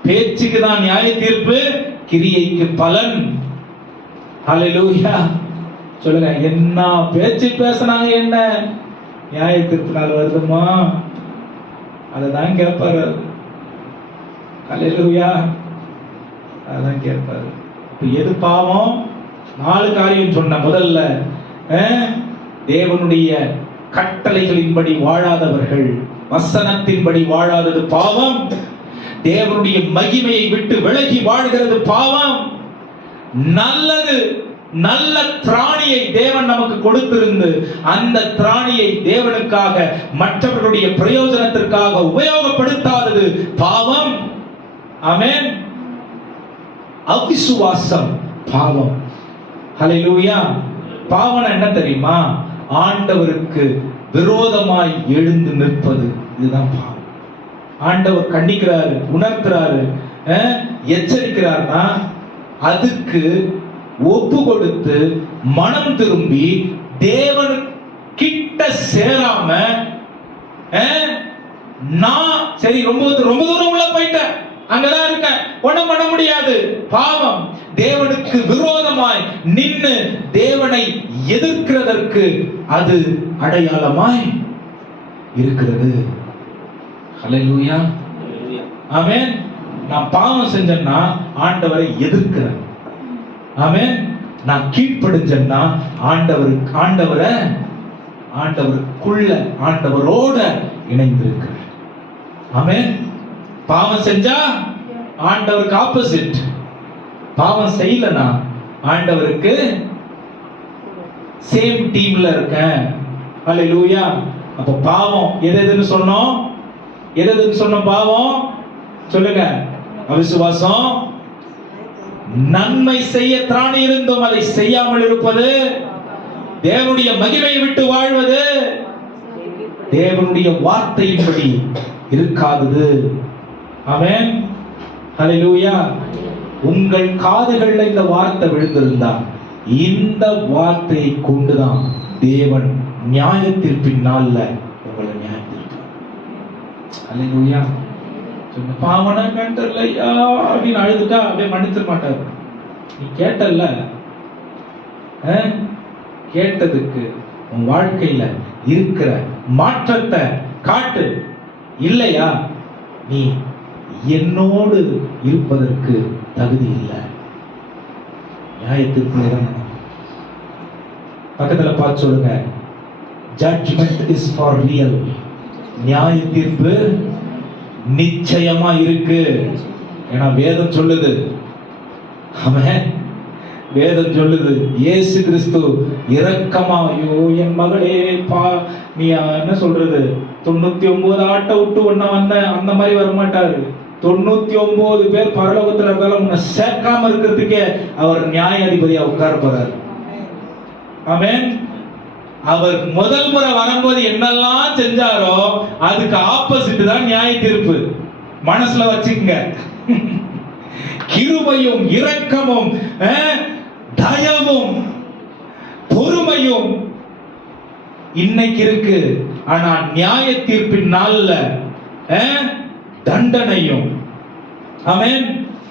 பேச்சுக்கு தான் நியாய தீர்ப்பு, கிரியைக்கு பலன். ஹல்லேலூயா. சொல்லுங்க, என்ன பேச்சு பேசினாங்க, என்ன நியாய தீர்ப்பு நாள் வருதுமா? அததான் கேட்பாரு. ஹல்லேலூயா. அதான் கேட்பாரு. எது பாவம்? 4 காரியம் சொன்ன. முதல்ல, தேவனுடைய கட்டளைகளின்படி வாழாதவர்கள், வசனத்தின்படி வாழாதது பாவம். தேவனுடைய மகிமையை விட்டு விலகி வாழ்கிறது பாவம். நல்ல திராணியை தேவன் நமக்கு கொடுத்திருந்து அந்த திராணியை தேவனுக்காக, மற்றவர்களுடைய பிரயோஜனத்திற்காக உபயோகப்படுத்தாதது பாவம். ஆமென். அவிசுவாசம் பாவம். ஹல்லேலூயா. பாவம் என்ன தெரியுமா? ஆண்டவருக்கு விரோதமாய் எழுந்து நிற்பது. இதுதான் பாவம். ஆண்டவர் கண்டிக்கிறாரு, உணர்த்துறாரு, எச்சரிக்கிறார்னா அதுக்கு ஒப்பு கொடுத்து மனம் திரும்பி தேவன் கிட்ட சேராம, நான் சரி ரொம்ப தூரம் உள்ள போயிட்டேன், அங்கதான் இருக்க, ஒண்ணும் பண்ண முடியாது. பாவம். தேவனுக்கு விரோதமாய் நின்னு தேவனை எதிர்க்கிறதற்கு அது அடையாளமாய் இருக்கிறது. ஹல்லேலூயா. ஆமென். நான் பாவம் செஞ்சேன்னா ஆண்டவரை எதிர்க்கிறேன். ஆமென். நான் கீழ்ப்படிஞ்சேன்னா ஆண்டவருக்குள்ள, ஆண்டவரோட இணைந்திருக்கிறேன். ஆமென். பாவம் செஞ்சா ஆண்டவருக்கு ஆப்போசிட். பாவம் செய்யலனா ஆண்டவருக்கு சேம் டீம்ல இருக்கேன். ஹல்லேலூயா. அப்ப பாவம் எதுன்னு சொன்னோம்? எதுன்னு சொன்னோம்? பாவம் சொல்லுங்க. அவிசுவாசம். நன்மை செய்ய திராணி இருந்தும் அதை செய்யாமல் இருப்பது, தேவனுடைய மகிமையை விட்டு வாழ்வது, தேவனுடைய வார்த்தையின்படி இருக்காதது. ஆமென். ஹல்லேலூயா. உங்கள் காதுகள்ல இந்த வார்த்தை விழுந்திருந்தா இந்த வார்த்தையை கொண்டுதான் தேவன் நியாய தீர்ப்பின் நாள்ல உங்களை நியாய தீர்ப்பார். ஹல்லேலூயா. பாவனா கேட்டல்லையா அப்படின்னு அழுதுட்டா அப்படியே மன்னிக்க மாட்டார். நீ கேட்டல்ல, கேட்டதுக்கு உன் வாழ்க்கையில இருக்கிற மாற்றத்தை காட்டு. இல்லையா நீ என்னோடு இருப்பதற்கு தகுதி இல்லை. நியாயத்திற்கு இறங்கணும். பக்கத்துல பார்த்து சொல்லுங்க, ஜட்ஜ்மெண்ட் இஸ் ஃபார் ரியல். நியாய தீர்ப்பு நிச்சயமா இருக்கு. ஏன்னா வேதம் சொல்லுது. ஆமென். வேதம் சொல்லுது, இயேசு கிறிஸ்து இரக்கமா, ஐயோ என் மகளே நீ என்ன சொல்றது, 99 ஆட்டை விட்டு ஒன்ன வந்த அந்த மாதிரி வரமாட்டாரு. 99 பேர் பரலோகத்துல இருந்தாலும் உன்னை சேர்க்காம இருக்கிறதுக்கே அவர் நியாயாதிபதியா உட்கார போறாரு. ஆமென். அவர் முதல் முறை வரும்போது என்னெல்லாம் செஞ்சாரோ அதுக்கு ஆப்போசிட் தான் நியாய தீர்ப்பு. மனசுல வச்சுக்கங்க. கிருபையும் இரக்கமும் தயவும் பொறுமையும் இன்னைக்கு இருக்கு. ஆனா நியாய தீர்ப்பின் நாள்ல தண்டனையும் ஆமென்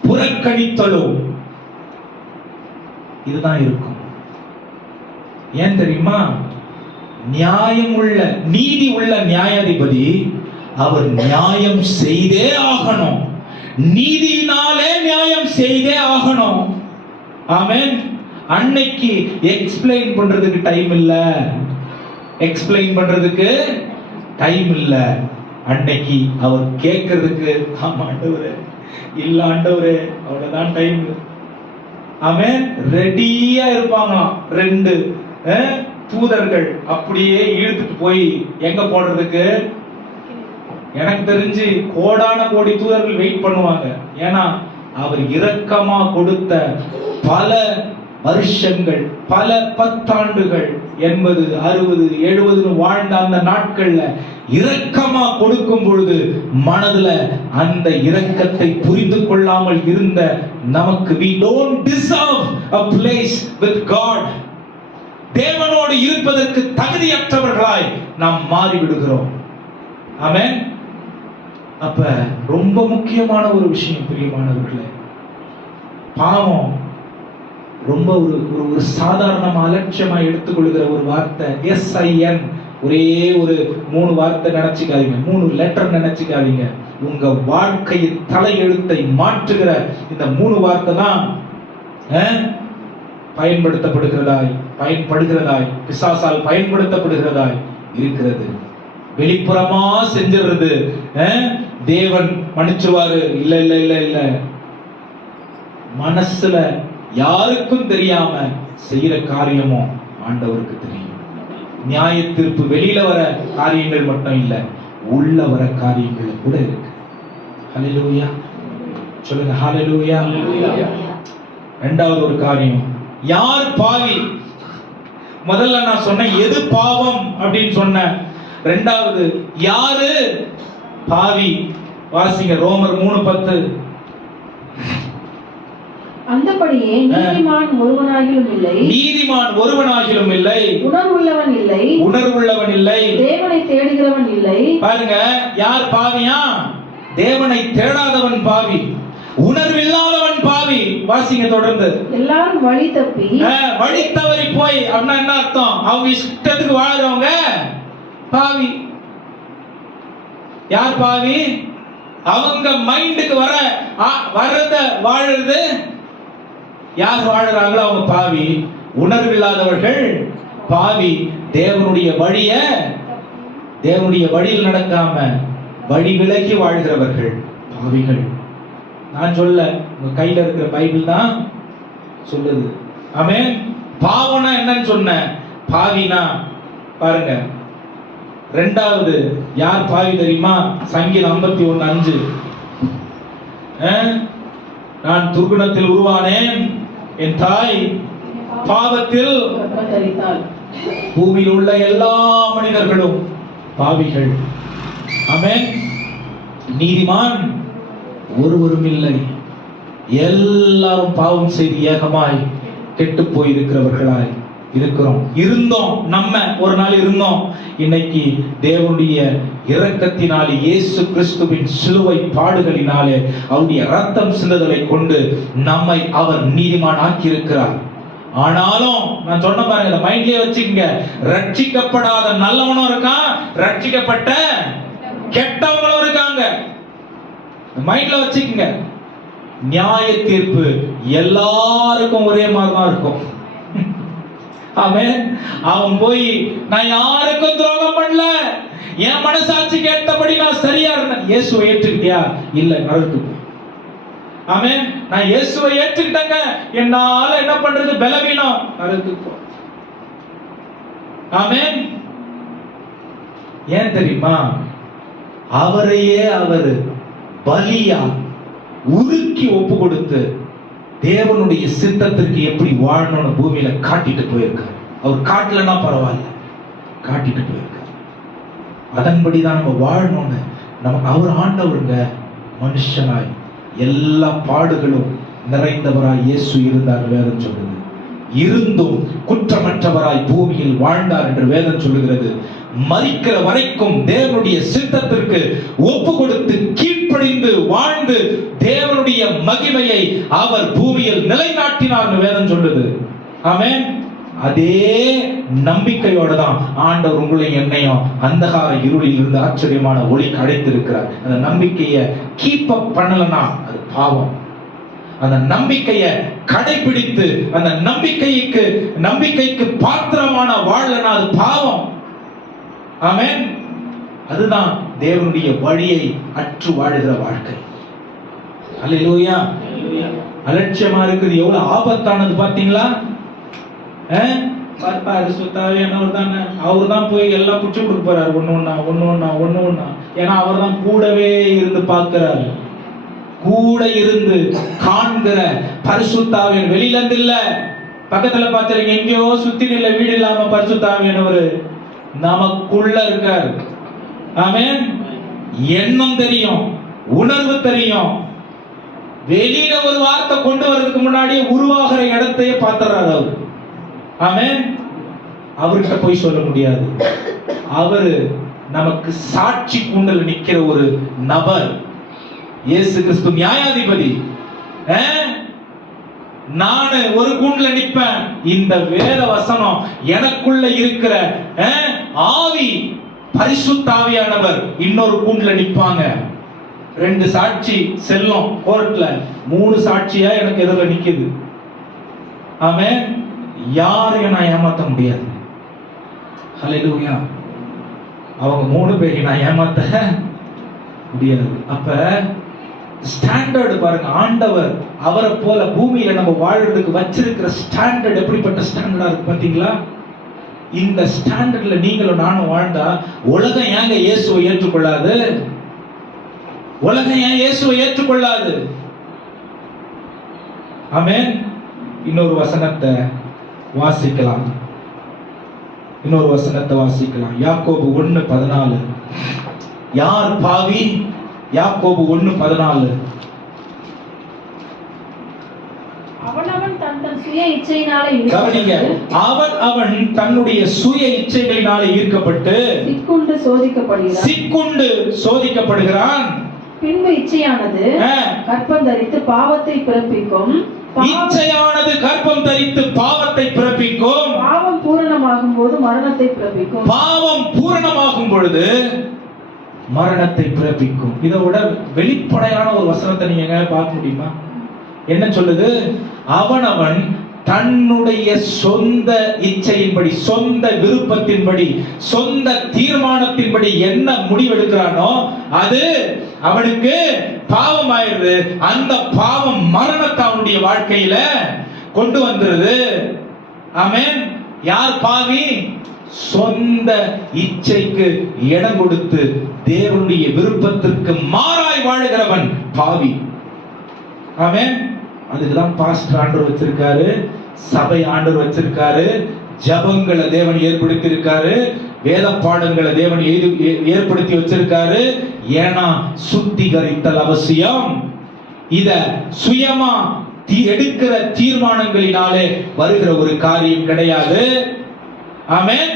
புறக்கணித்தலும் இதுதான் இருக்கும். ஏன் தெரியுமா? நியாயமுள்ள நீதி உள்ள நியாயாதிபதி அவர் நியாயம் செய்தே ஆகணும். நீதியினாலே நியாயம் செய்தே ஆகணும். ஆமென். அன்னைக்கு எக்ஸ்பிளைன் பண்றதுக்கு டைம் இல்ல, எக்ஸ்பிளைன் பண்றதுக்கு டைம் இல்ல. அன்னைக்கு அவர் கேட்கறதுக்கு ஆமா ஆண்டவரே இல்ல ஆண்டவரே அவ்வளவுதான் டைம். ஆமென். ரெடியா இருப்பாங்களாம் 2 தூதர்கள் அப்படியே இழுத்துட்டு போய் எங்க போடுறதுக்கு? எனக்கு தெரிஞ்சு கோடான கோடி தூதர்கள் வெயிட் பண்ணுவாங்க. ஏன்னா அவர் இரக்கமா கொடுத்த பல வருஷங்கள், பல 10 ஆண்டுகள், 80 60 70 வாழ்ந்த அந்த நாட்கள்ல இரக்கமா கொடுக்கும் பொழுது மனதுல அந்த இரக்கத்தை புரிந்து கொள்ளாமல் இருந்த நமக்கு we don't deserve a place with God, தேவனோடு இருப்பதற்கு தகுதியற்றவர்களாய் நாம் மாறி விடுகிறோம். ஆமென். அப்ப ரொம்ப முக்கியமான ஒரு விஷயம் பிரியமானவர்களே, பாவம் ரொம்ப ஒரு சாதாரணமா அலட்சியமா எடுத்துக்கொள்கிற ஒரு வார்த்தை. SIN ஒரே ஒரு 3 வார்த்தை நினைச்சுக்காதீங்க, 3 லெட்டர் நினைச்சுக்காதீங்க. உங்க வாழ்க்கையின் தலையெழுத்தை மாற்றுகிற இந்த 3 வார்த்தை தான் பயன்படுகிறதாய் பிசாசால் பயன்படுத்தப்படுகிறதாய் இருக்கிறது. வெளிப்புறமா செஞ்சிருது தேவன் மன்னிச்சுவாரு, இல்ல இல்ல இல்ல இல்ல, மனசுல யாருக்கும் தெரியாம செய்யற காரியமும் ஆண்டவருக்கு தெரியும். நியாய தீர்ப்பு வெளியில வர காரியங்கள் மட்டும் இல்ல, உள்ள வர காரியங்கள் கூட இருக்கு. ஹல்லேலூயா சொல்லுங்க, ஹல்லேலூயா. இரண்டாவது ஒரு காரியம், யார் பாவி? முதல்ல நான் சொன்னேன் எது பாவம் அப்படின்னு சொன்னேன். இரண்டாவது யாரு பாவி? வாசிங்க ரோமர் 3:10. அந்தபடியே நீதிமான் ஒருவனாகிலும் இல்லை, நீதிமான் ஒருவனாகிலும் இல்லை, உணர்வுள்ளவன் இல்லை, உணர்வுள்ளவன் இல்லை, தேவனை தேடுகிறவன் இல்லை. பாருங்க, யார் பாவியா? தேவனை தேடாதவன் பாவி, உணர்வில்லாதவன் பாவி. வாசிங்க தொடர்ந்து. எல்லாரும் வழி தப்பி வழி தவறி போய் அப்படின்னா என்ன அர்த்தம்? அவங்க இஷ்டத்துக்கு வாழறவங்க பாவி. யார் பாவி? அவங்க மைண்டுக்கு வரத வாழுறது. யார் வாழுறாங்களோ அவங்க பாவி. உணர்வில்லாதவர்கள் பாவி. தேவனுடைய வழியில் நடக்காம வழி விலகி வாழ்கிறவர்கள் பாவிகள். நான் சொல்ல, உங்க கையில இருக்கிற பைபிள் தான் சொல்லுது. ஆமென். பாவம்னா என்னன்னு சொன்ன, பாவினா பாருங்க. இரண்டாவது யார் பாவி தெரியுமா? சங்கீதம் 51:5. நான் துர்குணத்தில் உருவானேன், என் தாய் பாவத்தில் தரித்தாள். பூமியில் உள்ள எல்லா மனிதர்களும் பாவிகள். ஆமென். நீதிமான் ஒருவரும் இல்லை, எல்லாரும் பாவம் செய்து ஏகமாய் கெட்டு போயிருக்கிறவர்களாய் இருக்கிறோம். நம்ம ஒரு நாள் இருந்தோம். இன்னைக்கு தேவனுடைய இரக்கத்தினாலே, இயேசு கிறிஸ்துவின் சிலுவை பாடுகளினாலே, அவருடைய ரத்தம் சிந்துதலை கொண்டு நம்மை அவர் நீதிமான் ஆக்கி இருக்கிறார். ஆனாலும் நான் சொன்ன பாருங்க, மைண்ட்லயே வச்சுக்கங்க, ரட்சிக்கப்படாத நல்லவனும் இருக்கான், ரட்சிக்கப்பட்ட கெட்டவங்களும் இருக்காங்க. மைண்ட்ல வச்சுக்கங்க. நியாய தீர்ப்பு எல்லாருக்கும் ஒரே மாதிரி தான் இருக்கும். ஆமென். அவன் போய் நான் யாருக்கும் துரோகம் பண்ணல, என் மனசாட்சி கேட்டபடி நான் சரியா இருந்தேன். இயேசுவை ஏற்றுக்கிட்டியா? இல்ல, நரகத்துக்கு போ. ஆமென். நான் இயேசுவை ஏற்றுக்கிட்டேங்க, என்னால என்ன பண்றது, பலவீனம், நரகத்துக்கு போ. ஆமென். ஏன் தெரியுமா? அவரையே அவர் பலியா உருக்கி ஒப்பு கொடுத்து தேவனுடைய சித்தத்திற்கு எப்படி வாழணும்னு பூமியில காட்டிட்டு போயிருக்காரு. அவர் காட்டலன்னா பரவாயில்ல, காட்டிட்டு போயிருக்காரு. அதன்படிதான் நம்ம வாழணும்னு நமக்கு அவர் ஆண்டவருங்க. மனுஷனாய் எல்லா பாடுகளும் நிறைந்தவராய் இயேசு இருந்தார் வேதம் சொல்லுது. இருந்தும் குற்றமற்றவராய் பூமியில் வாழ்ந்தார் என்று வேதம் சொல்லுகிறது. மரிக்கிற வரைக்கும் தேவனுடைய சித்தத்திற்கு ஒப்பு கொடுத்து கீழ்ப்படிந்து வாழ்ந்து தேவனுடைய மகிமையை அவர் பூமியில் நிலைநாட்டினார் வேதம் சொல்லுது. ஆமென். அதே நம்பிக்கையோட தான் ஆண்டவர் உங்களை என்னையும் அந்தகார இருளில் இருந்து ஆச்சரியமான ஒளிக்கு அழைத்திருக்கிறார். அந்த நம்பிக்கையை கீப் அப் பண்ணலனா அது பாவம். அந்த நம்பிக்கையை கடைபிடித்து அந்த நம்பிக்கைக்கு பாத்திரமான வாழலனா அது பாவம். ஆமென். அதுதான் தேவனுடைய வழியை அற்று வாழுகிற வாழ்க்கை. அல்லேலூயா. அலட்சியமா இருக்குது எவ்வளவு ஆபத்தானது பாத்தீங்களா? அவர் தான் போய் எல்லாம் புடிச்சு கொடுக்க போறாரு. ஒண்ணு. ஏன்னா அவர் தான் கூடவே இருந்து பார்க்கிறாரு. கூட இருந்து காண்கிற பரிசுத்தாவியன் வெளியில இருந்து இல்ல, பக்கத்துல பார்த்துருங்க, எங்கேயோ சுத்தி இல்ல, வீடு இல்லாம பரிசுத்தாவியனவர் நமக்குள்ள இருக்காரு. ஆமென். எண்ணம் தெரியும், உணர்வு தெரியும். வெளியில ஒரு வார்த்தை கொண்டு வர்றதுக்கு முன்னாடியே உருவாகிற இடத்தையே பார்த்துறாரு அவர். ஆமென். அவர்கிட்ட போய் சொல்ல முடியாது. அவரு நமக்கு சாட்சி கூண்டல் நிக்கிற ஒரு நபர். இயேசு கிறிஸ்து நியாயாதிபதி. நானு ஒரு கூண்டுல நிப்பேன். இந்த வேத வசனம் எனக்குள்ள இருக்கிற ஆவி பரிசுத்த ஆவியானவர் இன்னொரு கூண்டுல நிப்பாங்க. 2 சாட்சி செல்லும் கோர்ட்ல, 3 சாட்சியா எனக்கு எதிரில் நிக்குது. ஆமென். யாரையும் நான் ஏமாத்த முடியாது. ஹல்லேலூயா. அவங்க 3 பேரையும் நான் ஏமாத்த முடியாது. அப்ப ஸ்டாண்டர்ட் பாருங்க. ஆண்டவர் அவரை போல பூமியில நம்ம வாழ்றதுக்கு வச்சிருக்கிற ஸ்டாண்டர்ட் எப்படிப்பட்ட ஸ்டாண்டர்டா இருக்கு பாத்தீங்களா? இந்த ஸ்டாண்டர்ட்ல நீங்களும் நானும் வாழ்ந்தா உலகம் ஏங்க இயேசுவை ஏற்றுக்கொள்ளாது? உலகம் ஏன் இயேசுவை ஏற்றுக்கொள்ளாது? ஆமென். இன்னொரு வசனத்தை வாசிக்கலாம். யாக்கோபு 1:14. யார் பாவி? யாக்கோபு 1:14. அவன் தன்னுடைய சுய இச்சைகளினாலே ஈர்க்கப்பட்டு சிக்குண்டு சோதிக்கப்படுகிறான். பின்பு இச்சையானது கர்ப்பம் தரித்து பாவத்தை பிறப்பிக்கும். இச்சையானது கர்ப்பம் தரித்து பாவத்தை பிறப்பிக்கும். பாவம் பூரணமாகும் போது மரணத்தை பிறப்பிக்கும். பாவம் பூரணமாகும் பொழுது மரணத்தை பிறப்பிக்கும். இதோட வெளிப்படையான ஒரு வசனத்தை நீங்க பார்க்க முடியுமா? என்ன சொல்லுது? அவனவன் தன்னுடைய சொந்த இச்சையின்படி, சொந்த விருப்பத்தின்படி, சொந்த தீர்மானத்தின்படி என்ன முடிவெடுக்கிறானோ அது அவனுக்கு பாவம் ஆயிருது. அந்த பாவம் மரணத்தை அவனுடைய வாழ்க்கையில கொண்டு வந்துருது. ஆமென். யார் பாவி? சொந்த இச்சைக்கு இடம் கொடுத்து தேவனுடைய விருப்பத்திற்கு மாறாய் வாழுகிறவன் பாவி. ஆமென். அதுக்குதான் பாஸ்டர் ஆண்டவர் வச்சிருக்காரு, சபை ஆண்டவர் வச்சிருக்காரு, ஜபங்களை தேவன் ஏற்படுத்தி இருக்காரு, வேத பாடங்களை தேவன் ஏற்படுத்தி வச்சிருக்காரு. ஏன்னா சுத்திகரித்தல் அவசியம். இத சுயமா எடுக்கிற தீர்மானங்களினாலே வருகிற ஒரு காரியம் கிடையாது. ஆமென்.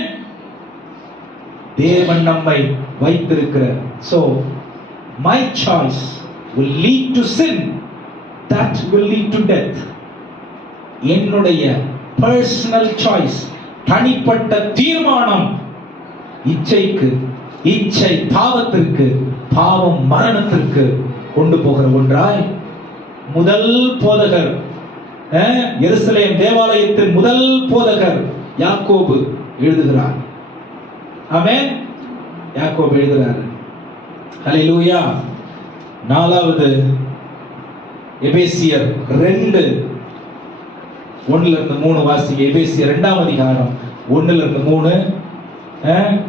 தேவன் நம்மை வைத்திருக்கிற so my choice will lead to sin, that will lead to death. என்னுடைய personal choice, தனிப்பட்ட தீர்மானம் இச்சை பாவத்திற்கு, பாவம் மரணத்திற்கு கொண்டு போகிற ஒன்றாய் முதல் போதகர், எருசலேம் தேவாலயத்தின் முதல் போதகர் யாக்கோபு எழுதுகிறார். ஆமென். யாக்கோபு எழுதுகிறார். ஹல்லேலூயா. 4வது எபேசியர் 2:1-3 வாசிங்க. எபேசியர் 2ஆம் அதிகாரம் 1-3.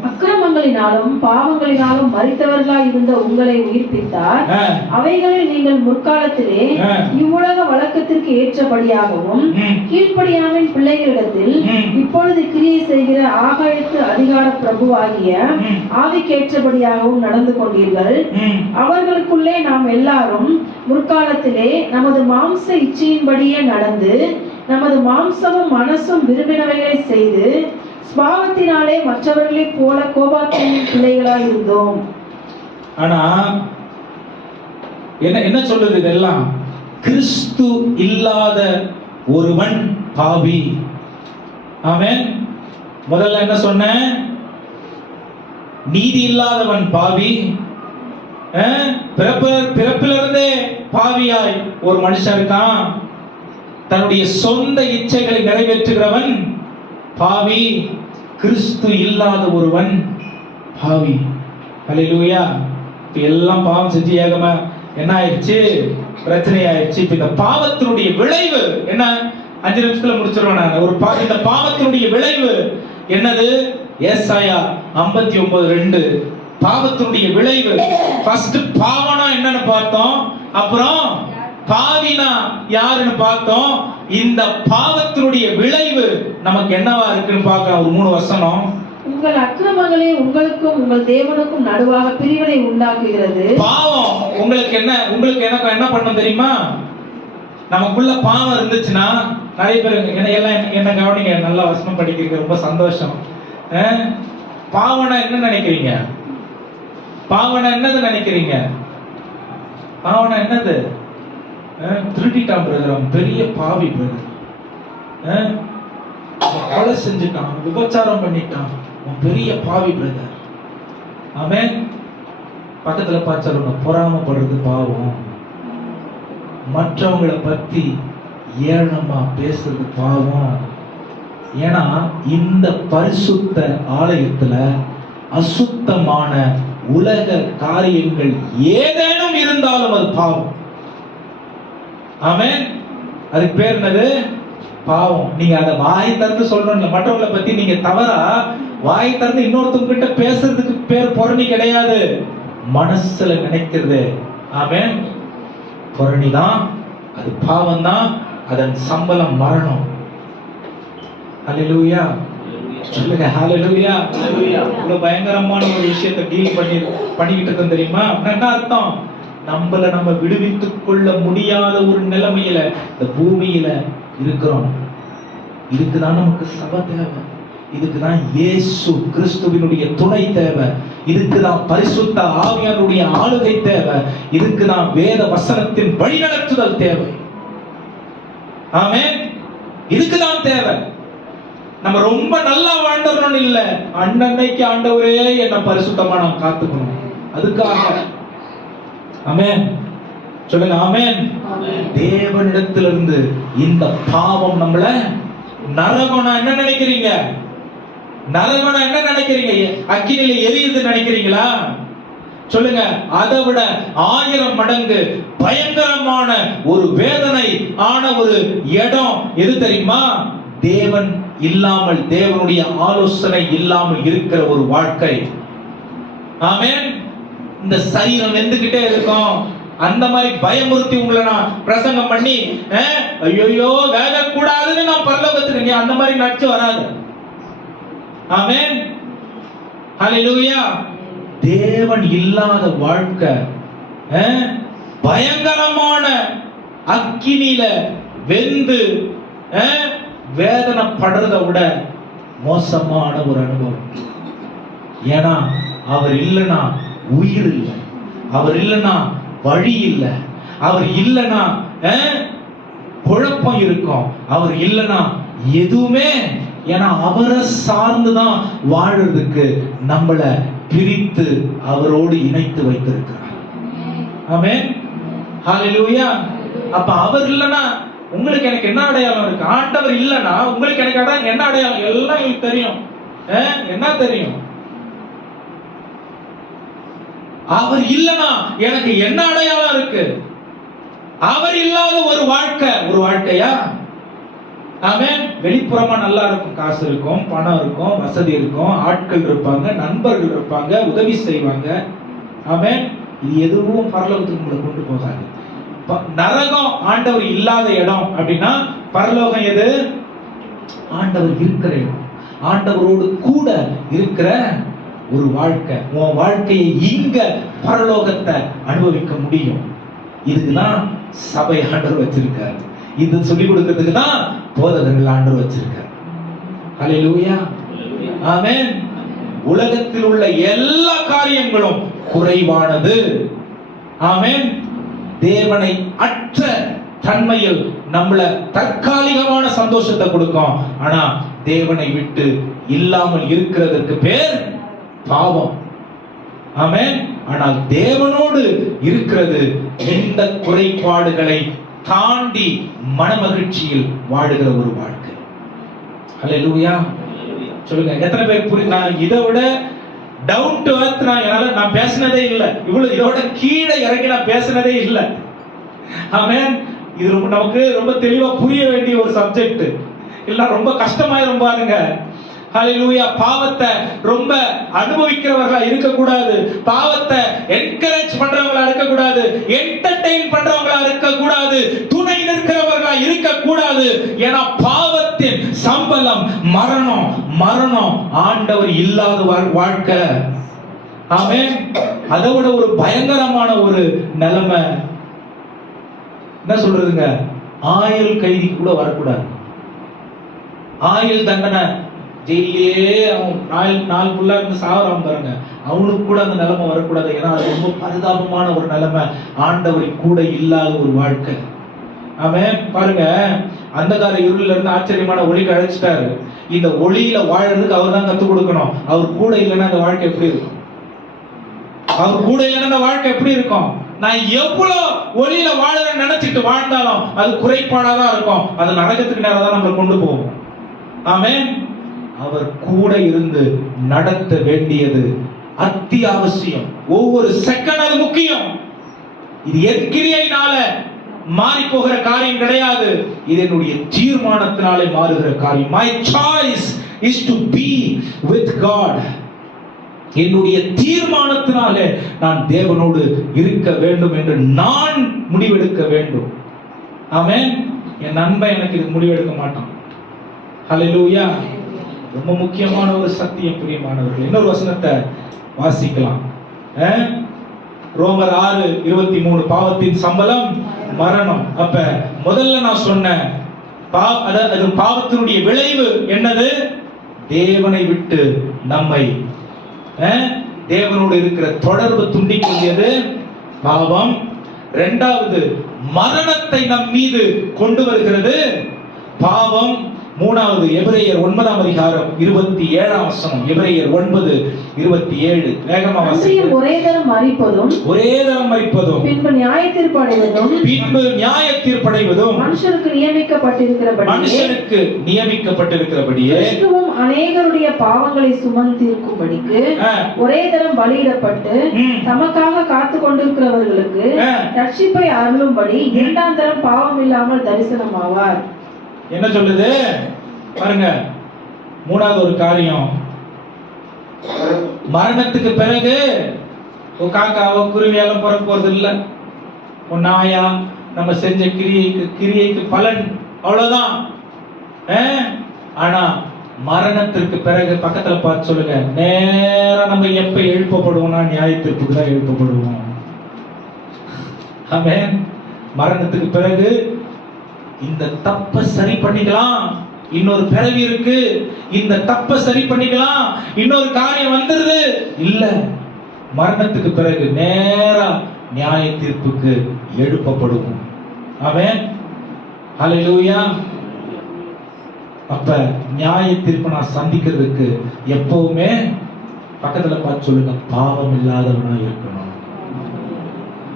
அக்கிரமங்களினாலும் பாவங்களினாலும் மரித்தவர்களாய் இருந்த உங்களை உயிர்ப்பித்தார். அவைகளில் நீங்கள் முற்காலத்திலே இவ்வுலக வழக்கத்திற்கு ஏற்றபடியாகவும் கீழ்ப்படியாவின் பிள்ளைகளிடத்தில் இப்பொழுது கிரியை செய்கிற ஆகாயத்து அதிகார பிரபுவாகிய ஆவிக்கேற்றபடியாகவும் நடந்து கொண்டீர்கள். அவர்களுக்குள்ளே நாம் எல்லாரும் முற்காலத்திலே நமது மாம்ச இச்சையின்படியே நடந்து நமது மாம்சமும் மனசும் விரும்பினவைகளை செய்து பாவத்தினாலே மற்றவர்களை போல கோபாக்கின் பிள்ளைகளாய் இருந்தோம். ஆனா என்ன என்ன சொல்லுது இதெல்லாம்? கிறிஸ்து இல்லாத ஒருவன் பாவி. ஆமென். முதல்ல என்ன சொன்னேன்? நீதி இல்லாதவன் பாவி. பிறப்பிலிருந்தே பாவியாய் ஒரு மனுஷன் இருக்கான். தன்னுடைய சொந்த இச்சைகளை நிறைவேற்றுகிறவன் பாவி. கிறிஸ்து இல்லாத ஒருவன் பாவி. ஹல்லேலூயா. எல்லாம் பாவம் செஞ்சு ஏகமா என்ன ஆயிடுச்சு? பிரச்சனை ஆயிடுச்சு. இப்ப இந்த பாவத்தினுடைய விளைவு என்ன? 5 நிமிஷத்துல முடிச்சிருவேன் நான். இந்த பாவத்தினுடைய விளைவு என்னது? ஏசாயா 59:2. பாவத்தினுடைய விளைவு. ஃபர்ஸ்ட் பாவம்னா என்னன்னு பார்த்தோம். அப்புறம் பாவினா யாருன்னு பார்த்தோம். இந்த பாவத்தினுடைய விளைவு நமக்கு என்னவா இருக்குன்னு பார்க்கலாம். ஒரு 3 வசனம். உங்கள் அக்கிரமங்களே உங்களுக்கும் உங்கள் தேவனுக்கும் நடுவாக பிரிவினை உண்டாக்குகிறது. பாவம் உங்களுக்கு எனக்கு என்ன பண்ணும் தெரியுமா? நமக்குள்ள பாவம் இருந்துச்சுன்னா, நிறைய பேர் என்ன கவனிங்க, நல்லா வசனம் படிக்கிறீங்க, ரொம்ப சந்தோஷம். பாவம்னா என்ன நினைக்கிறீங்க? பாவம்னா என்னது நினைக்கிறீங்க? பாவம்னா என்னது? திருடிட்டான் பிரதர், பெரிய பாவி பிரதர். கொலை செஞ்சுட்டான், விபச்சாரம் பண்ணிட்டான், பெரிய பாவி பிரதர். ஆமென். பக்கத்துல பார்த்து பொறாமப்படுறது பாவம். மற்றவங்களை பத்தி ஏளனமா பேசுறது பாவம். ஏன்னா இந்த பரிசுத்த ஆலயத்துல அசுத்தமான உலக காரியங்கள் ஏதேனும் இருந்தாலும் அது பாவம். ஆமென். அதுக்கு பேர் என்னது? பாவம். நீங்க அதை வாய் திறந்து சொல்றீங்க. மற்றவங்களை பத்தி நீங்க தவறா வாய் திறந்து இன்னொருத்தவங்க கிட்ட பேசுறதுக்கு பேர் பொறணி கிடையாது. மனசுல நினைக்கிறது. ஆமென். பொறணிதான், அது பாவம் தான். அதன் சம்பளம் மரணம். ஹல்லேலூயா. சொல்லுங்க ஹல்லேலூயா. இவ்வளவு பயங்கரமான ஒரு விஷயத்தை டீல் பண்ணிக்கிட்டு இருக்கோம் தெரியுமா? என்ன அர்த்தம்? நம்ம விடுவித்துக் கொள்ள முடியாத ஒரு நிலைமையில இந்த பூமியில இருக்கிறோம். இதுக்குதான் நமக்கு சபை தேவை. இதுக்குதான் இயேசு கிறிஸ்துவினுடைய துணை தேவை. இதுக்குதான் பரிசுத்த ஆவியானுடைய ஆளுகை தேவை. இதுக்குதான் வேத வசனத்தின் வழிநடத்துதல் தேவை. ஆமென். இதுக்குதான் தேவை. நம்ம ரொம்ப நல்லா வாழ்ந்தோம் இல்ல, அன்னைக்கு ஆண்டவரே என்ன பரிசுத்தமா நாம் காத்துக்கணும். அதுக்காக. ஆமென். சொல்லுங்க ஆமென். தேவனிடத்திலிருந்து இந்த பாவம் நம்மள நரகம்னா என்ன நினைக்கிறீங்க? நரகம்னா என்ன நினைக்கிறீங்க? அக்கினியில எரியுது நினைக்கிறீங்களா? சொல்லுங்க. அதை விட 1000 மடங்கு பயங்கரமான ஒரு வேதனை ஆன ஒரு இடம் எது தெரியுமா? தேவன் இல்லாமல், தேவனுடைய ஆலோசனை இல்லாமல் இருக்கிற ஒரு வாழ்க்கை. ஆமென். இந்த சரீரம் வெந்துகிட்டே இருக்கும். அந்த மாதிரி பயமுறுத்தி உங்களை நான் பிரசங்கம் பண்ணி ஐயோ வேக கூடாதுன்னு நான் பரலோகத்துக்கு அந்த மாதிரி நடிச்சு வராது. ஆமென். ஹல்லேலூயா. தேவன் இல்லாத வாழ்க்கை பயங்கரமான அக்கினியில வெந்து வேதனைப்படுறத விட மோசமான ஒரு அனுபவம். ஏன்னா அவர் இல்லைன்னா உயிர் இல்லை, அவர் இல்லைன்னா வழி இல்லை, அவர் இல்லைன்னா குழப்பம் இருக்கும், அவர் இல்லைன்னா எதுவுமே. ஏன்னா அவரை சார்ந்துதான் வாழறதுக்கு நம்மள பிரித்து அவரோடு இணைத்து வைத்திருக்கிறார். ஆமென். ஹல்லேலூயா. அப்ப அவர் இல்லைன்னா உங்களுக்கு எனக்கு என்ன அடையாளம் இருக்கு? ஆண்டவர் இல்லைன்னா உங்களுக்கு எனக்கு என்ன அடையாளம்? எல்லாம் எனக்கு தெரியும். என்ன தெரியும்? அவர் இல்லைன்னா எனக்கு என்ன அடையாளம் இருக்கு? அவர் இல்லாத ஒரு வாழ்க்கை ஒரு வாழ்க்கையா? ஆமென். வெளிப்புறமா நல்லா இருக்கும், காசு இருக்கும், பணம் இருக்கும், வசதி இருக்கும், ஆட்கள் இருப்பாங்க, நண்பர்கள் இருப்பாங்க, உதவி செய்வாங்க. ஆமென். இது எதுவும் பரலோகத்துக்கு உங்களை கொண்டு போகாது. நரகம் ஆண்டவர் இல்லாத இடம் அப்படின்னா பரலோகம் எது? ஆண்டவர் இருக்கிற இடம், ஆண்டவரோடு கூட இருக்கிற ஒரு வாழ்க்கை. உன் வாழ்க்கையை இங்க பரலோகத்தை அனுபவிக்க முடியும். இதுக்குதான் சபை ஆண்டவர் வச்சிருக்காரு. இது சொல்லிக் கொடுக்கிறதுக்கு தான் போதகர்கள் ஆண்டவர் வச்சிருக்காரு. ஹல்லேலூயா. ஆமென். உலகத்தில் உள்ள எல்லா காரியங்களும் குறைவானது. ஆமென். தேவனை அற்ற தன்மையில் நம்மள தற்காலிகமான சந்தோஷத்தை கொடுக்கும். ஆனா தேவனை விட்டு இல்லாமல் இருக்கிறதுக்கு பேர் பாவம். ஆமென். ஆனால் தேவனோடு இருக்கிறது இந்த குறைபாடுகளை தாண்டி மனமகிழ்ச்சியில் வாழுகிற ஒரு வாழ்க்கை. ஹல்லேலூயா. சொல்லுங்க, எத்தனை பேர் நான் இதை விட டவுன் டு எர்த் நான் பேசினதே இல்லை. இவ்வளவு இதோட கீழே இறங்கி நான் பேசினதே இல்லை. ஆமென். இது நமக்கு ரொம்ப தெளிவா புரிய வேண்டிய ஒரு சப்ஜெக்ட். இல்ல ரொம்ப கஷ்டமாயிரும் பாருங்க. ஹல்லேலூயா. பாவத்தை ரொம்ப அனுபவிக்கிறவர்களா இருக்கக்கூடாது. பாவத்தை என்கரேஜ் பண்றவங்களா இருக்கக்கூடாது. என்டர்டெயின் பண்றவங்களா இருக்கக்கூடாது. துணை நிற்கிறவர்களா இருக்கக்கூடாது. ஏன்னா பாவத்தின் சம்பளம் மரணம். மரணம் ஆண்டவர் இல்லாத வாழ்க்கை. ஆமென். அதோட ஒரு பயங்கரமான ஒரு நிலைமை என்ன சொல்றதுங்க, ஆயுள் கைதி கூட வரக்கூடாது. ஆயுள் தண்டனை ஜெயிலே அவன் நாள் ஃபுல்லா இருந்து சாவறான் பாருங்க, அவனுக்கு கூட அந்த நிலைமை வரக்கூடாது. ஏன்னா அது ரொம்ப பரிதாபமான ஒரு நிலைமை, ஆண்டவரை கூட இல்லாத ஒரு வாழ்க்கை. அவன் பாருங்க, அந்தகார இருளில இருந்து ஆச்சரியமான ஒளிக்கு அழைச்சிட்டாரு. இந்த ஒளியில வாழறதுக்கு அவர் தான் கத்துக் கொடுக்கணும். அவர் கூட இல்லைன்னா அந்த வாழ்க்கை எப்படி இருக்கும்? அவர் கூட இல்லைன்னா அந்த வாழ்க்கை எப்படி இருக்கும்? நான் எவ்வளவு ஒளியில வாழறேன்னு நினைச்சிட்டு வாழ்ந்தாலும் அது குறைபாடாதான் இருக்கும். அது நரகத்துக்கு நேரம் தான் நம்மளை கொண்டு போகும். ஆமென். அவர் கூட இருந்து நடத்த வேண்டியது அத்தியாவசியம். ஒவ்வொரு செகண்ட் அது முக்கியம். இது என் கிரியையினால மாறி போகிற காரியம் கிடையாது. இது என்னுடைய தீர்மானத்தினாலே மாறுகிற காரியம். My choice is to be with God. என்னுடைய தீர்மானத்தினாலே நான் தேவனோடு இருக்க வேண்டும் என்று நான் முடிவெடுக்க வேண்டும். ஆமென். என் நண்பன் எனக்கு இது முடிவெடுக்க மாட்டான். ஹல்லேலூயா. ரொம்ப முக்கியமான ஒரு சத்தியம் பிரியமானவர்கள். இன்னொரு வசனத்தை வாசிக்கலாம். ரோமர் 6:23 பாவத்தின் சம்பளம் மரணம். அப்ப முதல்ல நான் சொன்னேன், அது பாவத்தினுடைய விளைவு என்னது? தேவனை விட்டு நம்மை தேவனோடு இருக்கிற தொடர்பு துண்டிக்கிறது பாவம். இரண்டாவது, மரணத்தை நம் மீது கொண்டு வருகிறது பாவம். மூணாவது, எபிரேயர் 9:27 எபிரேயர் 9:27 வேகமா வாசிங்க. ஒரே தரம் மரிப்பதும் பின்பு நியாய தீர்ப்படைவதும் மனுஷனுக்கு நியமிக்கப்பட்டிருக்கிறபடியே கிறிஸ்துவும் அநேகருடைய பாவங்களை சுமந்திருக்கும்படிக்கு ஒரே தரம் பலியிடப்பட்டு தமக்காக காத்து கொண்டிருக்கிறவர்களுக்கு ரட்சிப்பை அருளும்படி இரண்டாம் தரம் பாவம் இல்லாமல் தரிசனமாவார். என்ன சொல்லுது பாருங்க. மூணாவது ஒரு காரியம், மரணத்துக்கு பிறகு ஒரு காக்காவோ குருவியாலும் பிறக்க போறது இல்ல. ஒரு நாயா நம்ம செஞ்ச கிரியைக்கு பலன் அவ்வளவுதான். ஆனா மரணத்திற்கு பிறகு பக்கத்துல பார்த்து சொல்லுங்க, நேரம் நம்ம எப்ப எழுப்பப்படுவோம்னா நியாயத்திற்கு தான் எழுப்பப்படுவோம். ஆமென். மரணத்துக்கு பிறகு இந்த தப்ப சரி பண்ணிக்கலாம், இன்னொரு பிறவி இருக்கு, இந்த தப்ப சரி பண்ணிக்கலாம், இன்னொரு காரியம் வந்துருது இல்ல. மரணத்துக்கு பிறகு நேரா நியாய தீர்ப்புக்கு எழுப்பப்படுவோம். ஆமென். ஹல்லேலூயா. அப்ப நியாய தீர்ப்பு நான் சந்திக்கிறதுக்கு எப்பவுமே பக்கத்துல பார்த்து சொல்லுங்க, பாவம் இல்லாதவனா இருக்கணும்.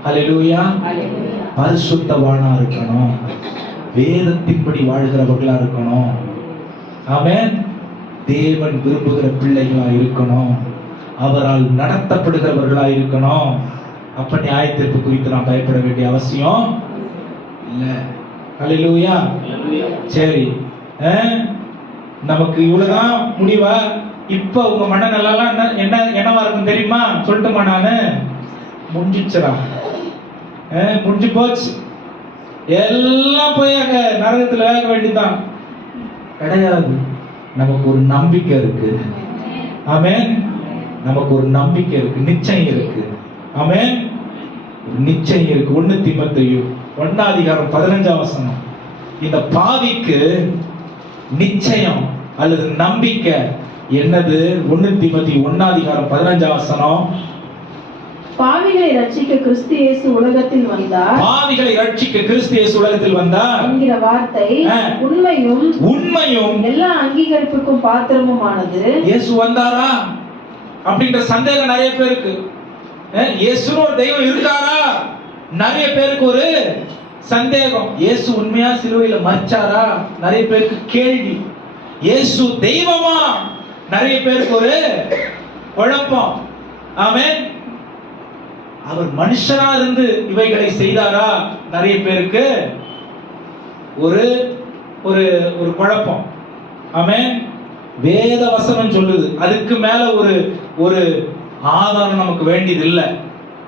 ஹல்லேலூயா. பரிசுத்தவானா இருக்கணும். வேதத்தின்படி வாழ்கிறவர்களா இருக்கணும். ஆமென். தேவன் விரும்புகிற பிள்ளைகளா இருக்கணும். அவரால் நடத்தப்படுகிறவர்களா இருக்கணும். அப்ப நியாயத்திற்கு குறித்து நான் பயப்பட வேண்டிய அவசியம் இல்ல. ஹல்லேலூயா. சரி, நமக்கு இவ்வளவுதான் முடிவா? இப்ப உங்க மனநலம் என்னவா இருக்கும் தெரியுமா? சொல்லட்டுமா? நானு முடிஞ்சிச்சுடா, முடிஞ்சு போச்சு, எல்லாம் போய் அங்க நரகத்துல வேக வேண்டியதான். கிடையாது. நமக்கு ஒரு நம்பிக்கை இருக்கு. ஆமென். நமக்கு ஒரு நம்பிக்கை இருக்கு, நிச்சயம் இருக்கு. ஆமென். நிச்சயம் இருக்கு. 1 தீமோத்தேயு 1:15 இந்த பாவிக்கு நிச்சயம் அல்லது நம்பிக்கை என்னது? 1 தீமோத்தேயு 1:15 பாவி பாவிகளை ரட்சிக்க கிறிஸ்து இயேசு உலகத்தில் வந்தார், பாவிகளை ரட்சிக்க கிறிஸ்து இயேசு உலகத்தில் வந்தார் என்கிற வார்த்தை உண்மையும் எல்லா அங்கீகரிப்புக்கும் பாத்திரமுமானது. இயேசு வந்தாரா அப்படின்ற சந்தேகம் நிறைய பேருக்கு. இயேசுன்னு ஒரு தெய்வம் இருக்காரா நிறைய பேருக்கு ஒரு சந்தேகம். இயேசு உண்மையா சிலுவையில மரிச்சாரா நிறைய பேருக்கு கேள்வி. இயேசு தெய்வமா நிறைய பேருக்கு ஒரு குழப்பம். ஆமென். அவர் மனுஷனா இருந்து இவைகளை செய்தாரா நிறைய பேருக்கு ஒரு ஒரு ஒரு குழப்பம். ஆமென். வேத வசனம் சொல்லுது, அதுக்கு மேல ஒரு ஒரு ஆதாரம் நமக்கு வேண்டியது இல்லை.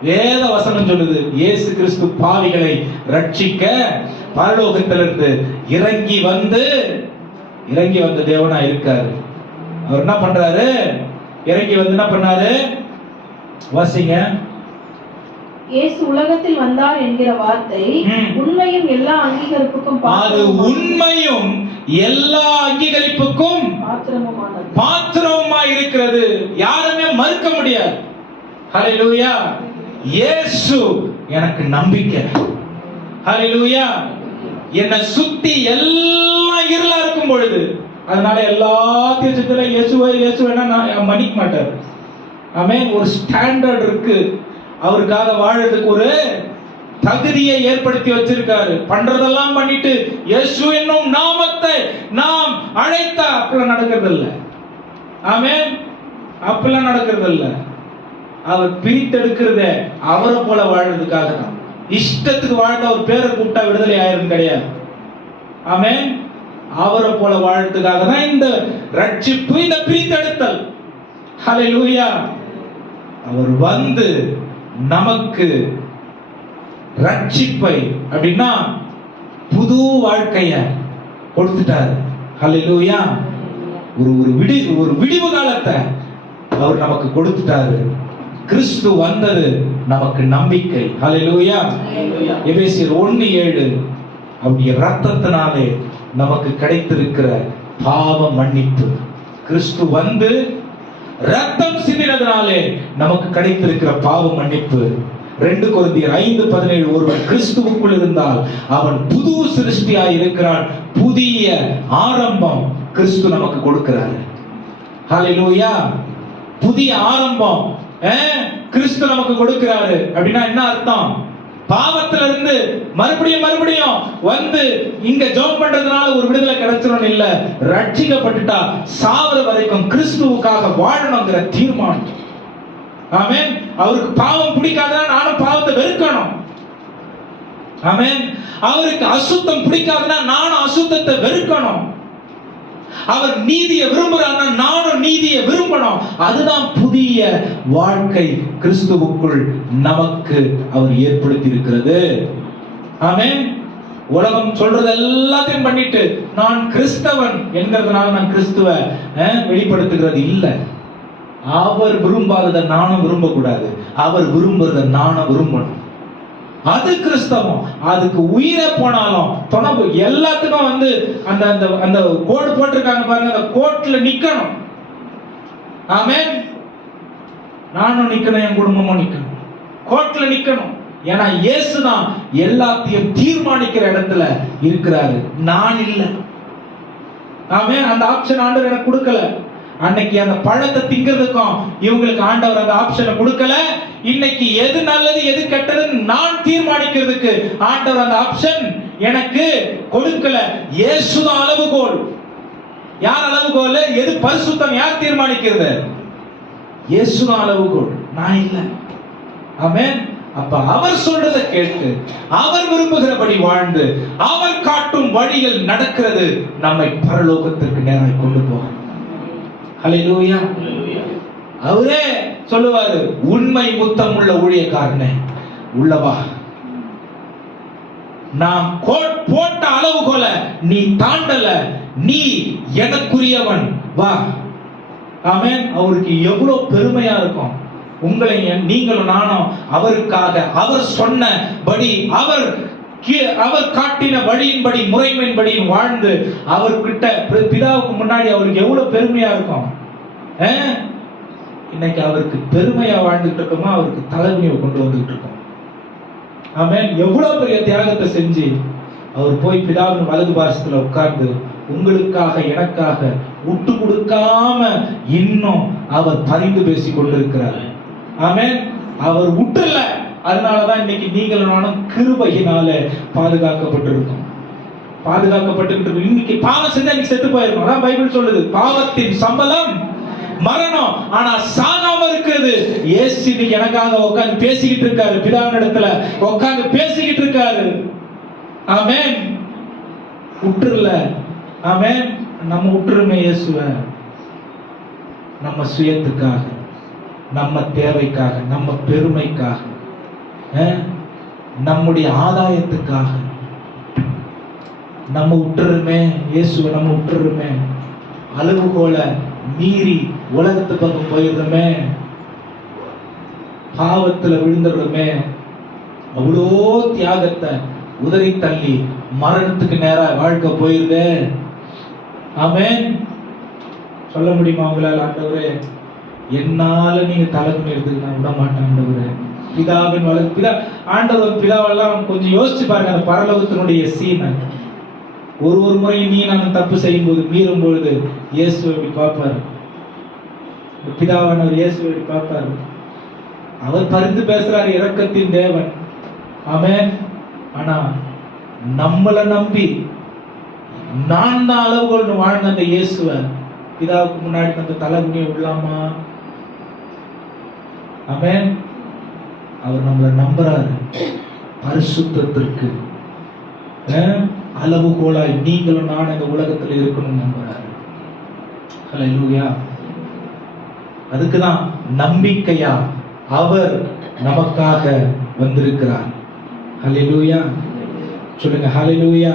வேத வசனம் சொல்லுது இயேசு கிறிஸ்து பாவிகளை ரட்சிக்க பரலோகத்திலிருந்து இறங்கி வந்த தேவனா இருக்காரு. அவர் என்ன பண்றாரு? இறங்கி வந்து என்ன பண்ணாரு? வாசிங்க. இயேசு உலகத்தில் வந்தார் என்கிற வார்த்தை உண்மையும் எல்லா அங்கீகரிப்புக்கும் பாத்திரமா இருக்கிறது. யாருமே மறுக்க முடியாது. ஹல்லேலூயா. இயேசு எனக்கு நம்பிக்கை. ஹல்லேலூயா. என்னை சுத்தி எல்லாம் இருளா இருக்கும் பொழுது, அதனால எல்லாத்தையும் சுத்தில இயேசுவை நான் மன்னிக்க மாட்டார். ஆமென். ஒரு ஸ்டாண்டர்ட் இருக்கு. அவருக்காக வாழறதுக்கு ஒரு தகுதியை ஏற்படுத்தி வச்சிருக்காரு. பண்றதெல்லாம் பண்ணிட்டு இயேசு என்னும் நாமத்தை நாம் அழைத்த அப்பெல்லாம் நடக்கிறது இல்லை. ஆமென். அப்பெல்லாம் நடக்கிறது இல்லை. அவர் பிரித்தெடுக்கிறதே அவரை போல வாழ்றதுக்காக தான். இஷ்டத்துக்கு வாழ்ந்த ஒரு பேரை கூப்பிட்டா விடுதலை ஆயிரும் கிடையாது. ஆமென். அவரை போல வாழ்றதுக்காக தான் இந்த ரட்சிப்பு, இந்த பிரித்தெடுத்தல். ஹல்லேலூயா. அவர் வந்து நமக்கு ரட்சிப்பை அப்படின்னா புது வாழ்க்கைய கொடுத்துட்டாரு. ஹல்லேலூயா. ஒரு விடிவு காலத்தை அவர் நமக்கு கொடுத்துட்டாரு. கிறிஸ்து வந்தது நமக்கு நம்பிக்கை. ஹல்லேலூயா. எபேசியர் 1:7 அவருடைய ரத்தத்தினாலே நமக்கு கிடைத்திருக்கிற பாவ மன்னிப்பு. கிறிஸ்து வந்து ரத்தம் சிந்தினதினாலே நமக்கு கிடைத்திருக்கிற பாவ மன்னிப்பு. 2 கொரிந்தியர் 5:17 ஒருவன் கிறிஸ்துவுக்குள் இருந்தால் அவன் புது சிருஷ்டியாய் இருக்கிறான். புதிய ஆரம்பம் கிறிஸ்து நமக்கு கொடுக்கிறார். ஹல்லேலூயா. புதிய ஆரம்பம் கிறிஸ்து நமக்கு கொடுக்கிறாரு. அப்படின்னா என்ன அர்த்தம்? பாவத்துல இருந்து மறுபடியும் வந்து இங்க ஜெபம் பண்றதுனால ஒரு விடுதலை கிடைச்சிரும் இல்ல. ரட்சிக்கப்பட்டுட்டா சாவர வரைக்கும் கிறிஸ்துவுக்காக வாழணுங்கிற தீர்மானம். ஆமென். அவருக்கு பாவம் பிடிக்காதனா நானும் பாவத்தை வெறுக்கணும். ஆமென். அவருக்கு அசுத்தம் பிடிக்காதனா நானும் அசுத்தத்தை வெறுக்கணும். அவர் நீதியை விரும்புறாருன்னா நானும் நீதியை விரும்பணும். அதுதான் புதிய வாழ்க்கை கிறிஸ்துவுக்குள் நமக்கு அவர் ஏற்படுத்தி இருக்கிறது. ஆமென். உலகம் சொல்றது எல்லாத்தையும் பண்ணிட்டு நான் கிறிஸ்தவன் என்கிறதுனால நான் கிறிஸ்துவ வெளிப்படுத்துகிறது இல்லை. அவர் விரும்பாததை நானும் விரும்பக்கூடாது. அவர் விரும்புறதை நானும் விரும்பணும். அது கிறிஸ்தவம். அதுக்கு உயிரை போனாலும் தொடர்பு எல்லாத்துக்கும் வந்து அந்த அந்த கோடு போட்டிருக்காங்க பாருங்க, அந்த கோட்ல நிக்கணும். ஆமென். நானும் நிக்கணும், என் குடும்பமும் நிக்கணும், கோட்ல நிக்கணும். ஏன்னா இயேசு தான் எல்லாத்தையும் தீர்மானிக்கிற இடத்துல இருக்கிறாரு, நான் இல்லை. ஆமென். அந்த ஆப்ஷன் ஆண்டவர் எனக்கு கொடுக்கல. அன்னைக்கு அந்த பழத்தை திங்கிறதுக்கும் இவங்களுக்கு ஆண்டவர் அந்த ஆப்ஷனை கொடுக்கல. இன்னைக்கு எது நல்லது எது கெட்டதுன்னு நான் தீர்மானிக்கிறதுக்கு ஆண்டவர் அந்த ஆப்ஷன் எனக்கு கொடுக்கல. இயேசுதான் அளவுகோல். யார் அளவுகோல்? எது பரிசுத்தம் யார் தீர்மானிக்கிறது? இயேசுதான் அளவுகோல், நான் இல்லை. ஆமென். அப்ப அவர் சொல்றதை கேட்டு அவர் விரும்புகிறபடி வாழ்ந்து அவர் காட்டும் வழியில் நடக்கிறது நம்மை பரலோகத்திற்கு நேராக கொண்டு போகும். ஹல்லேலூயா. அவரே சொல்லுவாரு, உண்மை முத்தம் உள்ள ஊழியக்காரனே உள்ளவா, நான் போட்ட அளவுகோல நீ தாண்டல, நீ எனக்குரியவன் வா. ஆமென். அவருக்கு எவ்வளவு பெருமையா இருக்கும். உங்களை நீங்களும் நானும் அவருக்காக அவர் சொன்னபடி அவர் காட்டின வழியின்படி முறைமையின்படி வாழ்ந்து அவர்கிட்ட பிதாவுக்கு முன்னாடி அவருக்கு எவ்வளவு பெருமையா இருக்கும். இன்னைக்கு அவருக்கு பெருமையா வாழ்ந்துட்டு இருக்கோமா, அவருக்கு தலைவலியை கொண்டு வந்துட்டு இருக்கோம். ஆமென். எவ்வளவு பெரிய தியாகத்தை செஞ்சு அவர் போய் பிதாவின் வலது பாரசத்துல உட்கார்ந்து உங்களுக்காக எனக்காக விட்டு கொடுக்காம இன்னும் அவர் பரிந்து பேசி கொண்டிருக்கிறார். ஆமென். அவர் விட்டுல. அதனாலதான் இன்னைக்கு நீங்கள் நானும் கிருபையினால பாதுகாக்கப்பட்டிருக்கோம். பாதுகாக்கப்பட்டு இன்னைக்கு பாவம் செஞ்சா இன்னைக்கு செத்து போயிருக்கோம். அதான் பைபிள் சொல்லுது, பாவத்தின் சம்பளம் மரணம். ஆனா சாகாம இருக்கிறது இயேசு இன்னைக்கு எனக்காக உட்கார்ந்து பேசிக்கிட்டு இருக்காரு. பிதாவின் இடத்துல உட்கார்ந்து பேசிக்கிட்டு இருக்காரு. ஆமென். விட்டுறல. ஆமென். நம்ம விட்டுருமே இயேசுவ, நம்ம சுயத்துக்காக, நம்ம தேவைக்காக, நம்ம பெருமைக்காக, நம்முடைய ஆதாயத்துக்காக நம்ம விட்டுருமே இயேசுவை. நம்ம விட்டுருமே, அளவுகோல மீறி உலகத்து பக்கம் போயிடுறோமே, பாவத்துல விழுந்துடுறோமே, அவ்வளோ தியாகத்தை உதறி தள்ளி மரணத்துக்கு நேரா வாழ்க்கை போயிருதே. ஆமென். சொல்ல முடியுமா உங்களால், ஆண்டவரே என்னால நீங்க தலைமை எடுத்துக்கு நான் விட மாட்டேன் ஆண்டவரே. பிதாவின் வலது பிதா ஆண்டவர் பிதாவெல்லாம் கொஞ்சம் யோசிச்சு பாருங்க. அந்த பரலோகத்தினுடைய சீனை ஒரு முறையும் நீ நான் தப்பு செய்யும் போது மீறும் பொழுது இயேசுவை எப்படி பார்ப்பாரு? பிதாவானவர் இயேசுவை எப்படி பார்ப்பாரு? அவர் பரிந்து பேசுறாரு, இரக்கத்தின் தேவன். ஆமென். ஆனா நம்மளை நம்பி நான் தான் அளவுகோல் வாழ்ந்த அந்த இயேசுவை பிதாவுக்கு முன்னாடி அந்த தலைகுனியை விடலாமா? ஆமென். அவர் நம்மளை நம்புறாரு. பரிசுத்தத்திற்கு அளவுகோலாய் நீங்களும் நான் இந்த உலகத்தில் இருக்கணும் நம்புறாரு. ஹல்லேலூயா. அதுக்குதான் நம்பிக்கையா அவர் நமக்காக வந்திருக்கிறார். ஹல்லேலூயா. சொல்லுங்க ஹல்லேலூயா.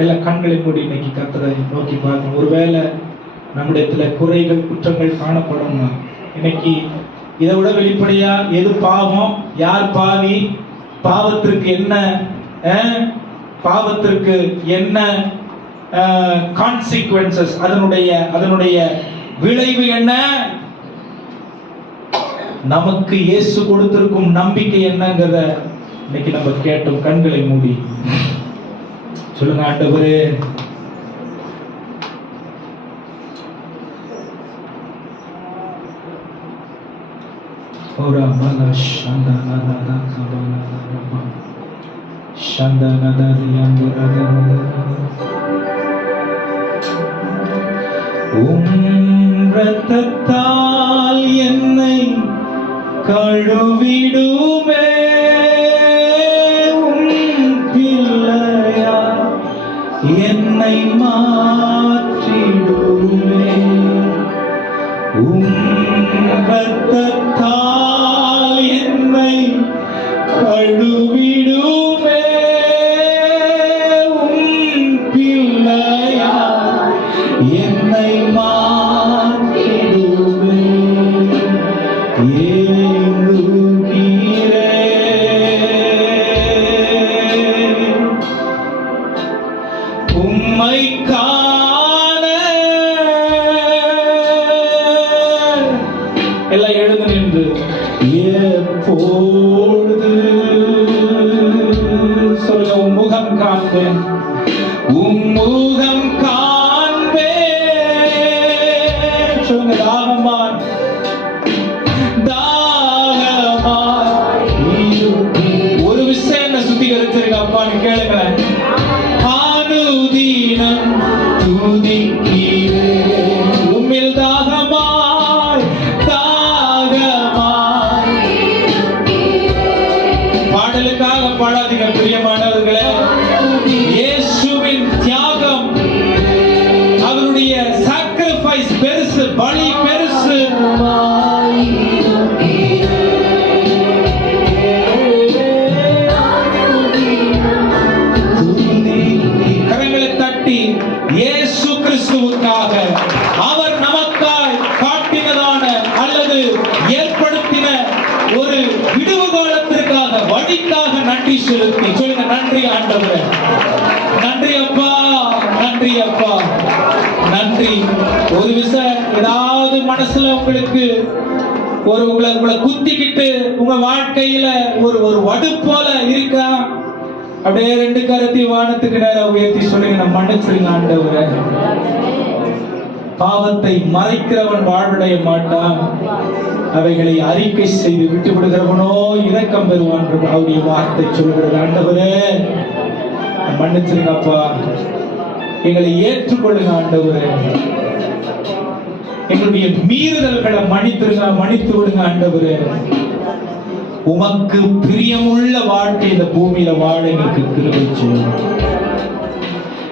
எல்லா கண்களை மூடி இன்னைக்கு கர்த்தரை நோக்கி பார்க்கணும். ஒருவேளை நம்மிடத்துல குறைகள் குற்றங்கள் காணப்படும். இன்னைக்கு இதை விட வெளிப்படையா எது பாவம், யார் பாவி, பாவத்திற்கு என்ன பாவத்திற்கு என்ன கான்சிக்வென்சஸ், அதனுடைய விளைவு என்ன, நமக்கு இயேசு கொடுத்திருக்கும் நம்பிக்கை என்னங்கிறத இன்னைக்கு நம்ம கேட்டோம். கண்களை மூடி சொல்லுங்க, ஆண்டவரே ஓரா மலா ஷண்டா நதா கபலா ரபா ஷண்டா நதா ரியாம்பரா இரத்தத்தால் என்னை கழுவிடுமே, பிள்ளையா என்னை மாற்றிடுமே, இரத்தத்தால் என்னை கழுவிடுமே, பிள்ளையா என்னை மாற்றிடுமே, உம்மை காண. எல்லாம் எழுந்து நின்று எப்பொழுது சொல்லுங்க, உம் முகம் காண்பேன், உம் முகம் காண்பேன். சொல்லுங்க, தாகமாய் ஒரு விஷயம் என்ன சுத்திகரிச்சிருக்க அப்பான்னு கேளுங்க. அனுதினம் துதிக்கிறேன் உம்மில் தாகமாய் தாகமாய். பாடலுக்காக பாடாதீங்க பிரியமானவர்களே. இயேசுவின் தியாகம், அவருடைய சாக்ரிஃபைஸ் பெருசு, பலி பெருசு. கரங்களை தட்டி இயேசு கிறிஸ்துவுக்காக, அவர் நமக்காய் காட்டினதான அல்லது ஏற்படுத்தின ஒரு விடுவுகாலத்திற்காக, வழிக்காக நன்றி செலுத்தி சொல்லுங்க, நன்றி ஆண்டவரே, நன்றி அப்பா, நன்றி அப்பா, நன்றி. ஒரு விஷயம் ஏதாவது மனசுல உங்களுக்கு உங்களை குத்திக்கிட்டு உங்க வாழ்க்கையில ஒரு வடு போல இருக்கா, அப்படியே 2 கரத்தையும் வானத்துக்கு நேரம் உயர்த்தி சொல்லுங்க, நான் மன்னிச்சிருங்க ஆண்டவரே. பாவத்தை மறைக்கிறவன் வாழ்வடைய மாட்டான், அவைகளை அறிக்கை செய்து விட்டு விடுகிறவனோ இரக்கம் பெறுவான் அவருடைய வார்த்தை சொல்கிறது. ஆண்டவரே மன்னிச்சிருங்கப்பா, எங்களை ஏற்றுக்கொள்ளுங்க ஆண்டவரே, எங்களுடைய மீறுதல்களை மன்னித்து விடுங்க ஆண்டவரே. உமக்கு பிரியமுள்ள வாழ்க்கை இந்த பூமியில வாழ எங்களுக்கு கிருபை செய்யுங்க.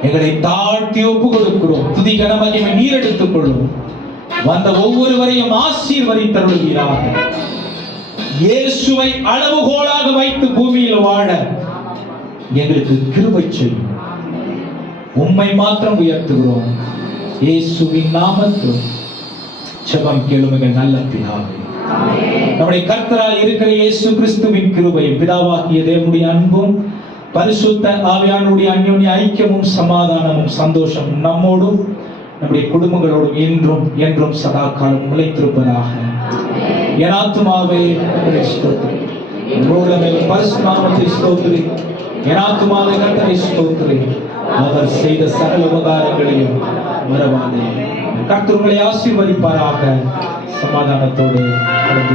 எங்களை தாழ்த்தி ஒப்பு கொடுக்கிறோம். துதி கன மகிமை நீர் எடுத்துக் கொள்ளும். வந்த ஒவ்வொருவரையும் ஆசீர்வதித்தருள்வீராக. இயேசுவை அளவுகோலாக வைத்து பூமியில் வாழ எங்களுக்கு கிருபை செய்யும். உம்மை மாத்திரம் உயர்த்துகிறோம். இயேசுவின் நாமத்தில் ஜெபம் கேளுங்கள் நல்ல பிதாவே. நம்முடைய கர்த்தராய் இருக்கிற இயேசு கிறிஸ்துவின் கிருபையும் பிதாவாகிய தேவனுடைய அன்பும் பரிசுத்த ஆவியானவருடைய அந்யோன்ய ஐக்கியமும் சமாதானமும் சந்தோஷமும் நம்மோடும் நம்முடைய குடும்பங்களோடும் என்றும் என்றும் சதா காலம் நிலைத்திருப்பதாக. என் ஆத்துமாவே கர்த்தரை ஸ்தோத்திரி, பரிசுத்த நாமத்தை ஸ்தோத்திரி. என் ஆத்துமாவே கர்த்தரை ஸ்தோத்திரி, அவர் செய்த சகல உபகாரங்களையும் மறவாதே. கர்த்தர் உங்களை ஆசீர்வதிப்பாராக. சமாதானத்தோடு கடந்து